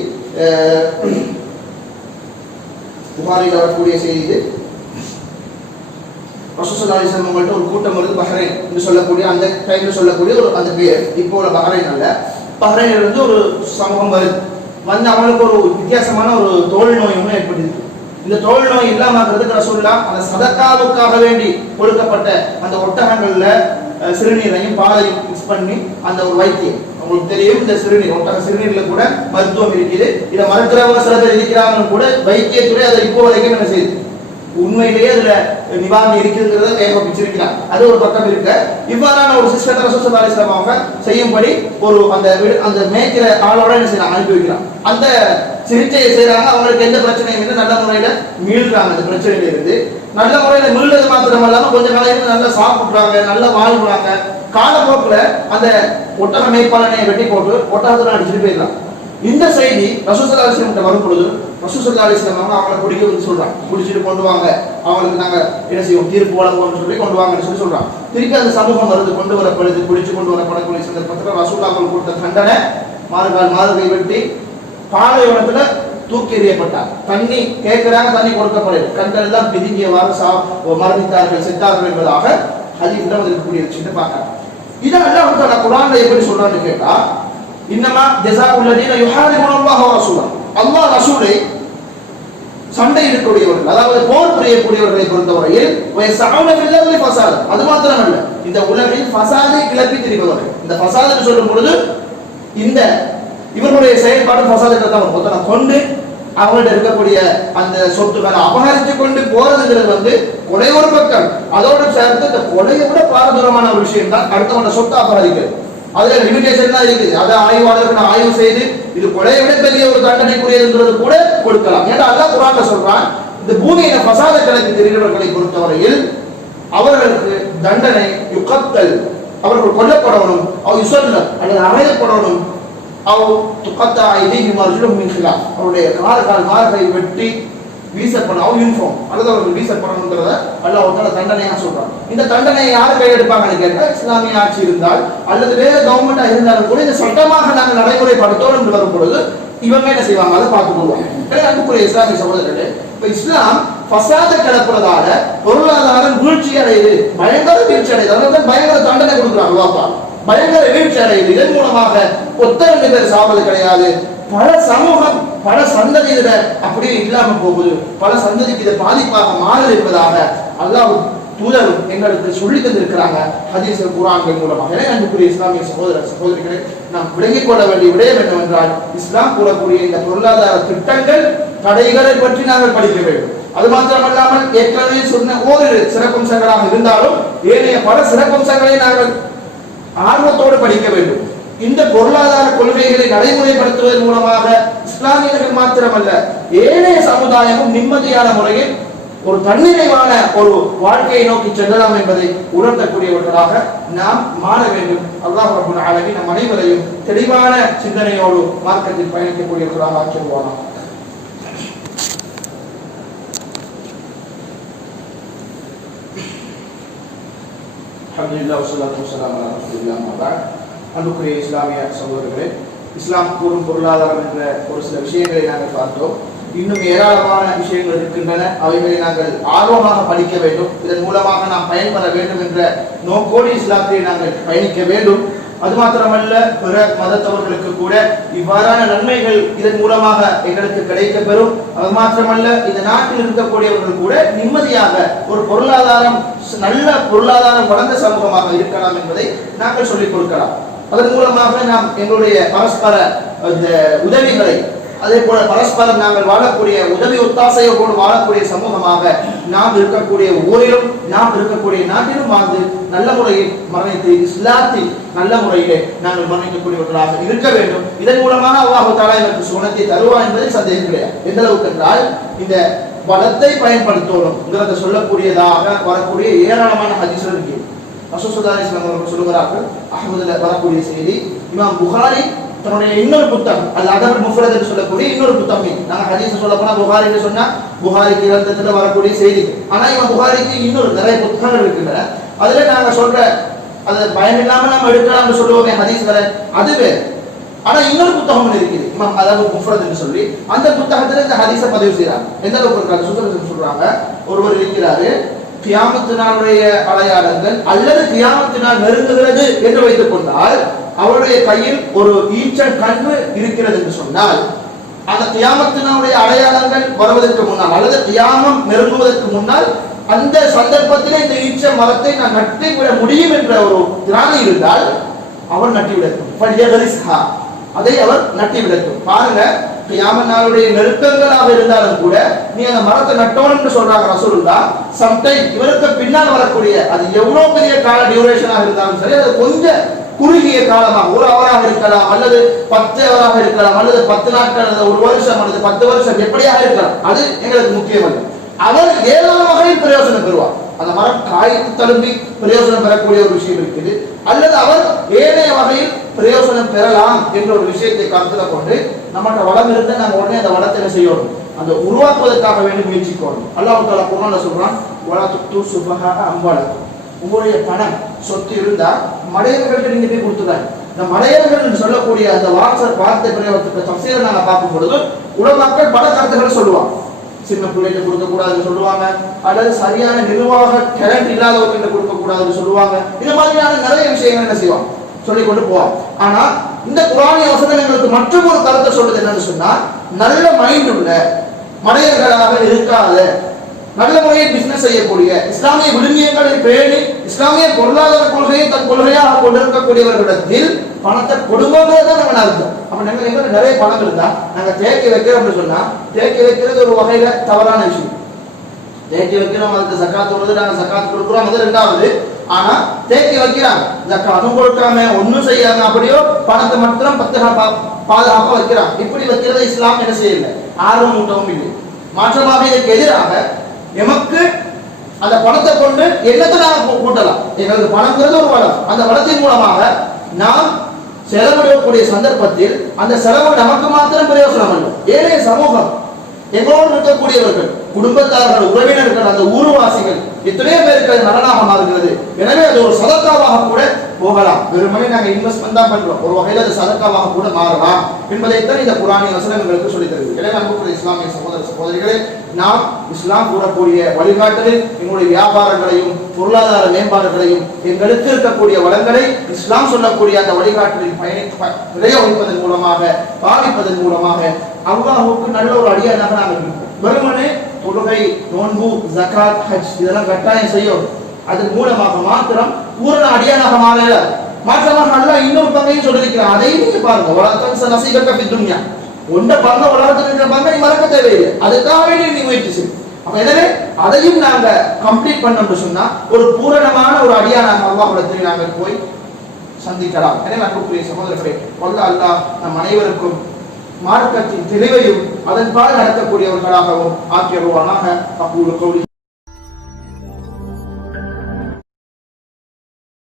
புகாரில வரக்கூடிய செய்தி, ரசூல் ஸல்லல்லாஹு அலைஹி வஸல்லம் அவங்கள்ட்ட ஒரு கூட்டம் வருது. பஹ்ரைன் என்று சொல்லக்கூடிய அந்த டைம்ல சொல்லக்கூடிய ஒரு அந்த பேர் இப்போ உள்ள பஹ்ரைன் அல்ல, பஹ்ரைன்ல இருந்து ஒரு சமூகம் வருது. வந்து அவங்களுக்கு ஒரு வித்தியாசமான ஒரு தோல் நோய் ஒன்று ஏற்படுது. இந்த தோல் நோய் இல்லாம இருக்கிறதுக்கு ரசூலுல்லாஹ் அந்த சதக்காவுக்காக வேண்டி கொடுக்கப்பட்ட அந்த ஒட்டகங்கள்ல சிறுநீரையும் பாலையும் மிக்ஸ் பண்ணி அந்த ஒரு வைத்தியம், உங்களுக்கு தெரியும் இந்த சிறுநீர் ஒட்டக சிறுநீர்ல கூட மருத்துவம் இருக்குது. இதை மறுக்கிறவங்க சில பேர் இருக்கிறாங்கன்னு கூட வைத்தியத்துறை அதை இப்போ வரைக்கும் என்ன செய்யுது, உண்மையிலேயே அதுல நிவாரணம் இருக்குங்கிறத கைப்பற்றிருக்கிறாங்க. அது ஒரு பக்கம் இருக்க, இவ்வாறான ஒரு சிஸ்டத்தை ரசூல் ஸல்லல்லாஹு அலைஹி வஸல்லம் அவங்க செய்யும் படி ஒரு அந்த மேய்க்கிற ஆளோட என்ன செய்யறாங்க, அனுப்பி வைக்கிறாங்க. அந்த சிகிச்சையை செய்யறாங்க. அவங்களுக்கு எந்த பிரச்சனையும் இல்லை, நல்ல முறையில மீள்றாங்க. அந்த பிரச்சனையில இருந்து நல்ல முறையில மீள்றது மாத்திரம் இல்லாம கொஞ்சம் நாளைக்கு நல்லா சாப்பிடுறாங்க, நல்லா வாழ்றாங்க. காலப்போக்குல அந்த ஒட்டக மேய்ப்பாளனை வெட்டி போட்டு ஒட்டகத்துல அடிச்சுட்டு போயிடலாம். இந்த செய்தி ரசூல் ஸல்லல்லாஹு அலைஹி வஸல்லம் வரும் பொழுது ரசூல் ஸல்லல்லாஹு அலைஹி வஸல்லம் அவங்களை பிடிக்க வந்து சொல்றாங்க, பிடிச்சிட்டு கொண்டு வாங்க, அவங்களுக்கு நாங்க என்ன செய்வோம் தீர்ப்பு வழங்குவோம்னு சொல்லி கொண்டு வாங்கன்னு சொல்லி சொல்றாங்க. திருப்பி அந்த சமூகம் வருது, கொண்டு வரப்படுது. பிடிச்சு கொண்டு வரப்படக்கூடிய சந்தர்ப்பத்தில் ரசூலுல்லாஹ் கொடுத்த தண்டனை மாறுகை வெட்டி பாலைவனத்துல தூக்கி எறியப்பட்டார். தண்ணி கேட்கிறாங்க, தண்ணி கொடுக்கப்படல, கண்கள் எல்லாம் பிதுங்கியவாறு மரணித்தார்கள், செத்தார்கள் என்பதாக ஹதீஸ்ல இருக்கக்கூடிய விஷயத்தை பார்க்கறாங்க. இதான் அல்லாஹ் தஆலா குர்ஆன்ல எப்படி சொல்றான்னு கேட்டா, இன்னமா ஜஸாஉல் லதீன யுஹாரிபுனல்லாஹ வ ரசூலஹு, அல்லாஹ் ரசூலை சண்டையிடக்கூடியவர்கள், அதாவது போர் புரியக்கூடியவர்களை பொறுத்தவரையில் வயஸஅவுன ஃபில் அர்தி ஃபஸாத், அது மாத்திரமல்ல இந்த உலகில் ஃபஸாதை கிளப்பி திரிபவர்கள். இந்த ஃபஸாத் சொல்லும் பொழுது இந்த இவர்களுடைய செயல்பாடு ஃபஸாதுக்கு தான் ஒருத்தனை கொண்டு அவங்கள்ட்ட இருக்கக்கூடிய அந்த சொத்துக்களை அபகரித்து கொண்டு போறதுங்கிறது வந்து கொலை ஒரு பக்கம், அதோடு சேர்த்து இந்த கொலையை விட பாரதூரமான ஒரு விஷயம் தான் அடுத்தவங்க சொத்தை அபகரிக்கிறது. அதுல லிமிடேஷன் தான் இருக்குது. அதை ஆய்வாளர்கள் ஆய்வு செய்து இது கொலையை விட பெரிய ஒரு தண்டனைக்குரியதுன்றது கூட கொடுக்கலாம். ஏன்னா அல்லாஹ் குர்ஆன்ல சொல்றான், இந்த பூமியில ஃபஸாத கிளப்பி திரிபவர்களை பொறுத்தவரையில் அவர்களுக்கு தண்டனை யுகத்தல், அவர்கள் கொல்லப்படணும், அவ் யுஸல்ல அல்லது அறையப்படணும், அவ் துகத்தா ஐதீஹிம் அர்ஜுலுஹும் மின் ஹிலாஃப், அவருடைய மார்பை வெட்டி வீசப்படும், அவ் யூனிஃபார்ம் அல்லது அவர்கள் வீசப்படணும்ன்றத அல்லாஹ் தஆலா தண்டனையா சொல்றான். இந்த தண்டனையை யார் கையெடுப்பாங்கன்னு கேட்டா, இஸ்லாமிய ஆட்சி இருந்தால் அல்லது வேற கவர்மெண்டா இருந்தாலும் கூட இந்த சட்டமாக நாங்கள் நடைமுறைப்படுத்தோம் என்று வரும் பொழுது இவங்க என்ன செய்வாங்க, அதை பார்த்து கொள்வாங்க. அன்புக்குரிய இஸ்லாமிய சகோதரர்களே, இப்ப இஸ்லாம் ஃபஸாதை கிளப்புறதால பொருளாதாரம் வீழ்ச்சி அடையுது, பயங்கர வீழ்ச்சி அடையுது. அதனால பயங்கர தண்டனை கொடுக்குறாங்க, வாப்பா பயங்கர வீழ்ச்சி அடையுது. இதன் மூலமாக ஒத்த 2 பேர் சாவது கிடையாது, பல சமூகம் பல சந்ததியில அப்படியே இல்லாம போகுது, பல சந்ததிக்கு இது பாதிப்பாக மாறுது என்பதாக அல்லாஹ் தூதர் எங்களுக்கு சொல்லி தந்திருக்கிறாங்க ஹதீஸ் குர்ஆன்கள் மூலமாக. அன்புக்குரிய இஸ்லாமிய சகோதரிகளை நாம் விளங்கிக் கொள்ள வேண்டிய விடயம் என்னவென்றால், இஸ்லாம் கூறக்கூடிய இந்த பொருளாதார திட்டங்கள் தடைகளை பற்றி நாங்கள் படிக்க வேண்டும். அது மாத்திரமல்லாமல் ஏற்கனவே சொன்ன ஓரிரு சிறப்பம்சங்களாக இருந்தாலும் ஏனைய பல சிறப்பம்சங்களை நாங்கள் ஆர்வத்தோடு படிக்க வேண்டும். இந்த பொருளாதார கொள்கைகளை நடைமுறைப்படுத்துவதன் மூலமாக இஸ்லாமியர்கள் மாத்திரமல்ல ஏனைய சமுதாயமும் நிம்மதியான முறையில் ஒரு தன்னிறைவான ஒரு வாழ்க்கையை நோக்கி செல்லலாம் என்பதை உணர்த்தக்கூடியவர்களாக நாம் மாற வேண்டும். அல்லாஹ் ரப்பல் ஆலமீன் நம் அனைவரையும் தெளிவான சிந்தனையோடு மார்க்கத்தில் பயணிக்கக்கூடியவர்களாக ஆக்கிடுவானாம். அல்ஹம்துலில்லாஹ் வஸ்ஸலாத்து வஸ்ஸலாமு அலா ரசூலில்லாஹ். அன்புக்குரிய இஸ்லாமிய சகோதரர்களே, இஸ்லாம் கூறும் பொருளாதாரம் என்ற ஒரு சில விஷயங்களை நாங்கள் பார்த்தோம். இன்னும் ஏராளமான விஷயங்கள் இருக்கின்றன. அவைகளை நாங்கள் ஆர்வமாக படிக்க வேண்டும். இதன் மூலமாக நாம் பயன்பெற வேண்டும் என்ற நோக்கோடு இஸ்லாத்தை நாங்கள் பயணிக்க வேண்டும். அது மாத்திரமல்ல, பிற மதத்தவர்களுக்கு கூட இவ்வாறான நன்மைகள் இதன் மூலமாக எங்களுக்கு கிடைக்க பெறும். அது மாத்திரமல்ல, இந்த நாட்டில் இருக்கக்கூடியவர்கள் கூட நிம்மதியாக ஒரு பொருளாதாரம், நல்ல பொருளாதாரம் வளர்ந்த சமூகமாக இருக்கலாம் என்பதை நாங்கள் சொல்லிக் கொடுக்கலாம். அதன் மூலமாக நாம் எங்களுடைய பரஸ்பர உதவிகளை, அதே போல பரஸ்பரம் நாங்கள் வாழக்கூடிய உதவி ஒத்தாசையோடு வாழக்கூடிய சமூகமாக நாம் இருக்கக்கூடிய ஊரிலும் நாம் இருக்கக்கூடிய நாட்டிலும் வாழ்ந்து நல்ல முறையில் மரணித்து இஸ்லாத்தில் நல்ல முறையிலே நாங்கள் மரணிக்கக்கூடியவர்களாக இருக்க வேண்டும். இதன் மூலமாக அல்லாஹ் தஆலா எனக்கு சுவனத்தை தருவான் என்பதில் சந்தேகம் கிடையாது. எந்த அளவுக்கு என்றால், இந்த பலத்தை பயன்படுத்தணும் சொல்லக்கூடியதாக வரக்கூடிய ஏராளமான ஹதீஸ்கள் இருக்கு. ரசூல் ஸல்லல்லாஹு அலைஹி வஸல்லம் அவர்கள் சொல்கிறார்கள், அஹ்மதுல வரக்கூடிய செய்தி, இமாம் புகாரி தன்னுடைய இன்னொரு புத்தகம் அல் அதபுல் முஃபரத் என்று சொல்லக்கூடிய இன்னொரு புத்தகம். நாங்கள் ஹதீஸ் சொல்ல போனா புகாரின்னு சொன்னா புகாரிக்கு கிரந்தத்துல வரக்கூடிய செய்தி. ஆனா இவன் புகாரிக்கு இன்னொரு நிறைய புத்தகங்கள் இருக்கின்றன. அதுல நாங்க சொல்ற அது பயம் இல்லாம நம்ம எடுக்கலாம்னு சொல்லுவோமே ஹதீஸ்களை, அதுவே. ஆனா இன்னொரு புத்தகம் இருக்குது, இமாம் அதபுல் முஃபரத் என்று சொல்லி, அந்த புத்தகத்துல இந்த ஹதீஸை பதிவு செய்யறாங்க. எந்த அளவுக்கு இருக்காரு சொல்றாங்க, ஒருவர் இருக்கிறாரு, கியாமத்து நாளுடைய அடையாளங்கள் அல்லது கியாமத்து நாள் நெருங்குகிறது என்று வைத்துக் கொண்டால், அவருடைய கையில் ஒரு ஈச்சல் கன்று இருக்கிறது என்று சொன்னால், அந்த கியாமத்தினுடைய அடையாளங்கள் வருவதற்கு முன்னால் அல்லது கியாமம் நெருங்குவதற்கு முன்னால் அந்த சந்தர்ப்பத்தில் இந்த ஈச்ச மரத்தை நான் நட்டி விட முடியும் என்ற ஒரு திராணி இருந்தால் அவர் நட்டி விடட்டும், அதை அவர் நட்டி விடட்டும். பாருங்க, கியாமத் நாளுடைய நெருக்கங்களாக இருந்தாலும் கூட நீ அந்த மரத்தை நட்டோன்னு சொல்றாங்க ரசூலுல்லாஹ். சம்டைம் இவருக்கு பின்னால் வரக்கூடிய அது எவ்வளவு பெரிய கால டியூரேஷனாக இருந்தாலும் சரி, அது கொஞ்சம் குறுகிய காலமாக, ஒரு அவராக இருக்கலாம் அல்லது 10 அவராக இருக்கலாம் அல்லது 10 நாட்கள் அல்லது ஒரு வருஷம் அல்லது 10 வருஷம் எப்படியாக இருக்கலாம், அது எங்களுக்கு முக்கியமல்ல. அவர் ஏதாவது வகையில் பிரயோஜனம் பெறுவார். அந்த மரம் காய்த்து தழும்பி பிரயோஜனம் பெறக்கூடிய ஒரு விஷயம் இருக்குது, அல்லது அவர் ஏனைய வகையில் பிரயோஜனம் பெறலாம் என்ற ஒரு விஷயத்தை கருத்துல கொண்டு நம்மகிட்ட வளம் இருந்தால் நாங்கள் உடனே அந்த வளத்தை என்ன செய்யணும், அந்த உருவாக்குவதற்காக வேண்டி முயற்சிக்கணும். அல்லாஹ் தஆலா குர்ஆன்ல சொல்றான், வலா துக்து சுபஹா அம்வாலக்கும், உங்களுடைய பணம் சொத்து இருந்தா மடையர்களுக்கு நீங்க போய் கொடுத்துறாங்க. இந்த மடையர்கள் என்று சொல்லக்கூடிய அந்த வார்த்தை பிரயோகத்துக்கு தஃசீரை நாங்க பார்க்கும் பொழுது உலமாக்கள் பல கருத்துக்களை சொல்லுவாங்க. சின்ன பிள்ளைங்க கொடுக்க கூடாதுன்னு சொல்லுவாங்க, அல்லது சரியான நிர்வாக டேலண்ட் இல்லாதவர்கிட்ட கொடுக்க கூடாதுன்னு சொல்லுவாங்க. இது மாதிரியான நிறைய விஷயங்கள் என்ன செய்வாங்க, சொல்லிக் கொண்டு போவாங்க. ஆனா இந்த குர்ஆனிய வசனம் எங்களுக்கு மற்றும் ஒரு கருத்தை சொல்றது என்னன்னு சொன்னா, நல்ல மைண்ட் உள்ள மடையர்களாக இருக்காத, நல்ல முறையில் பிசினஸ் செய்யக்கூடிய, இஸ்லாமிய விழுமியங்களை பேணி இஸ்லாமிய பொருளாதார கொள்கையை தன் கொள்கையாக கொண்டிருக்கக்கூடியவர்களிடத்தில் பணத்தை கொடுங்கதான் நம்ம அர்த்தம். அப்ப நம்ம எங்க நிறைய பணம் இருந்தா நாங்க தேக்கி வைக்கிறோம் அப்படின்னு சொன்னா, தேக்கி வைக்கிறது ஒரு வகையில தவறான விஷயம். தேக்கி வைக்கிறோம், அதுக்கு ஜக்காத் வருது, நாங்க ஜக்காத் கொடுக்குறோம், அது ரெண்டாவது. ஆனா தேக்கி வைக்கிறாங்க, ஜக்காத்தும் கொடுக்காம ஒன்னும் செய்யாம அப்படியோ பணத்தை மட்டும் பாதுகாப்பா வைக்கிறாங்க. இப்படி வைக்கிறத இஸ்லாம் என்ன செய்யல, ஆர்வம் ஊட்டவும் இல்லை. மாற்றமாக இதற்கு எதிராக எமக்கு அந்த பணத்தை கொண்டு என்னத்தை நாம கூட்டலாம். எங்களுக்கு பணங்கிறது ஒரு வளம். அந்த வளத்தின் மூலமாக நாம் செலவிடக்கூடிய சந்தர்ப்பத்தில் அந்த செலவு நமக்கு மாத்திரம் பிரயோசனம் அல்ல, ஏனைய சமூகம், எங்களோடு இருக்கக்கூடியவர்கள், குடும்பத்தார்கள், உறவினர்கள், அந்த ஊர்வாசிகள் எத்தனையோ பேருக்கு அது நலனாக மாறுகிறது. எனவே அது ஒரு சதக்காவாக கூட போகலாம். வெறுமனே நாங்கள் இன்வெஸ்ட்மெண்ட் தான் பண்றோம், ஒரு வகையில் அது சதக்காவாக கூட மாறலாம் என்பதைத்தான் இந்த குர்ஆனிய வசனம் எங்களுக்கு சொல்லித் தருகிறது. எனவே அன்புக்குரிய இஸ்லாமிய சகோதர சகோதரிகளே, நாம் இஸ்லாம் கூறக்கூடிய வழிகாட்டலில் எங்களுடைய வியாபாரங்களையும் பொருளாதார மேம்பாடுகளையும் எங்களுக்கு இருக்கக்கூடிய வளங்களை இஸ்லாம் சொல்லக்கூடிய அந்த வழிகாட்டலில் பிரயோகிப்பதன் மூலமாக, பாவிப்பதன் மூலமாக அல்லாஹ்வுக்கு நல்ல ஒரு அடியானாக நாங்கள் இருப்போம். வெறுமனே தொழுகை, நோன்பு, ஜகாத், ஹஜ் இதெல்லாம் கட்டாயம் செய்யும். அதன் மூலமாக மாத்திரம் பூரண அடியானாக மாறல. மாற்றமாக அல்லாஹ் இன்னொரு பங்கையும் சொல்லியிருக்கிறான், அதையும் நீங்க பாருங்க. வலதன்ஸ நஸீபக ஃபித் துன்யா, ஒன்ற பங்க உலகத்தில் இருக்கிற பங்கை நீ மறக்க தேவையில்லை, அதுக்காக வேண்டி நீ முயற்சி செய். அப்ப எனவே அதையும் நாங்க கம்ப்ளீட் பண்ணோம்னு சொன்னா ஒரு பூரணமான ஒரு அடியானாக அல்லாஹ்விடத்தில் நாங்கள் போய் சந்திக்கலாம். எனவே அன்புக்குரிய சகோதரர்களே, அல்லாஹ் நம் அனைவருக்கும் மார்க்கத்தின் தெளிவையும் அதன் பால் நடக்கக்கூடியவர்களாகவும் ஆக்கியருவானாக. அக்கூலு கௌலி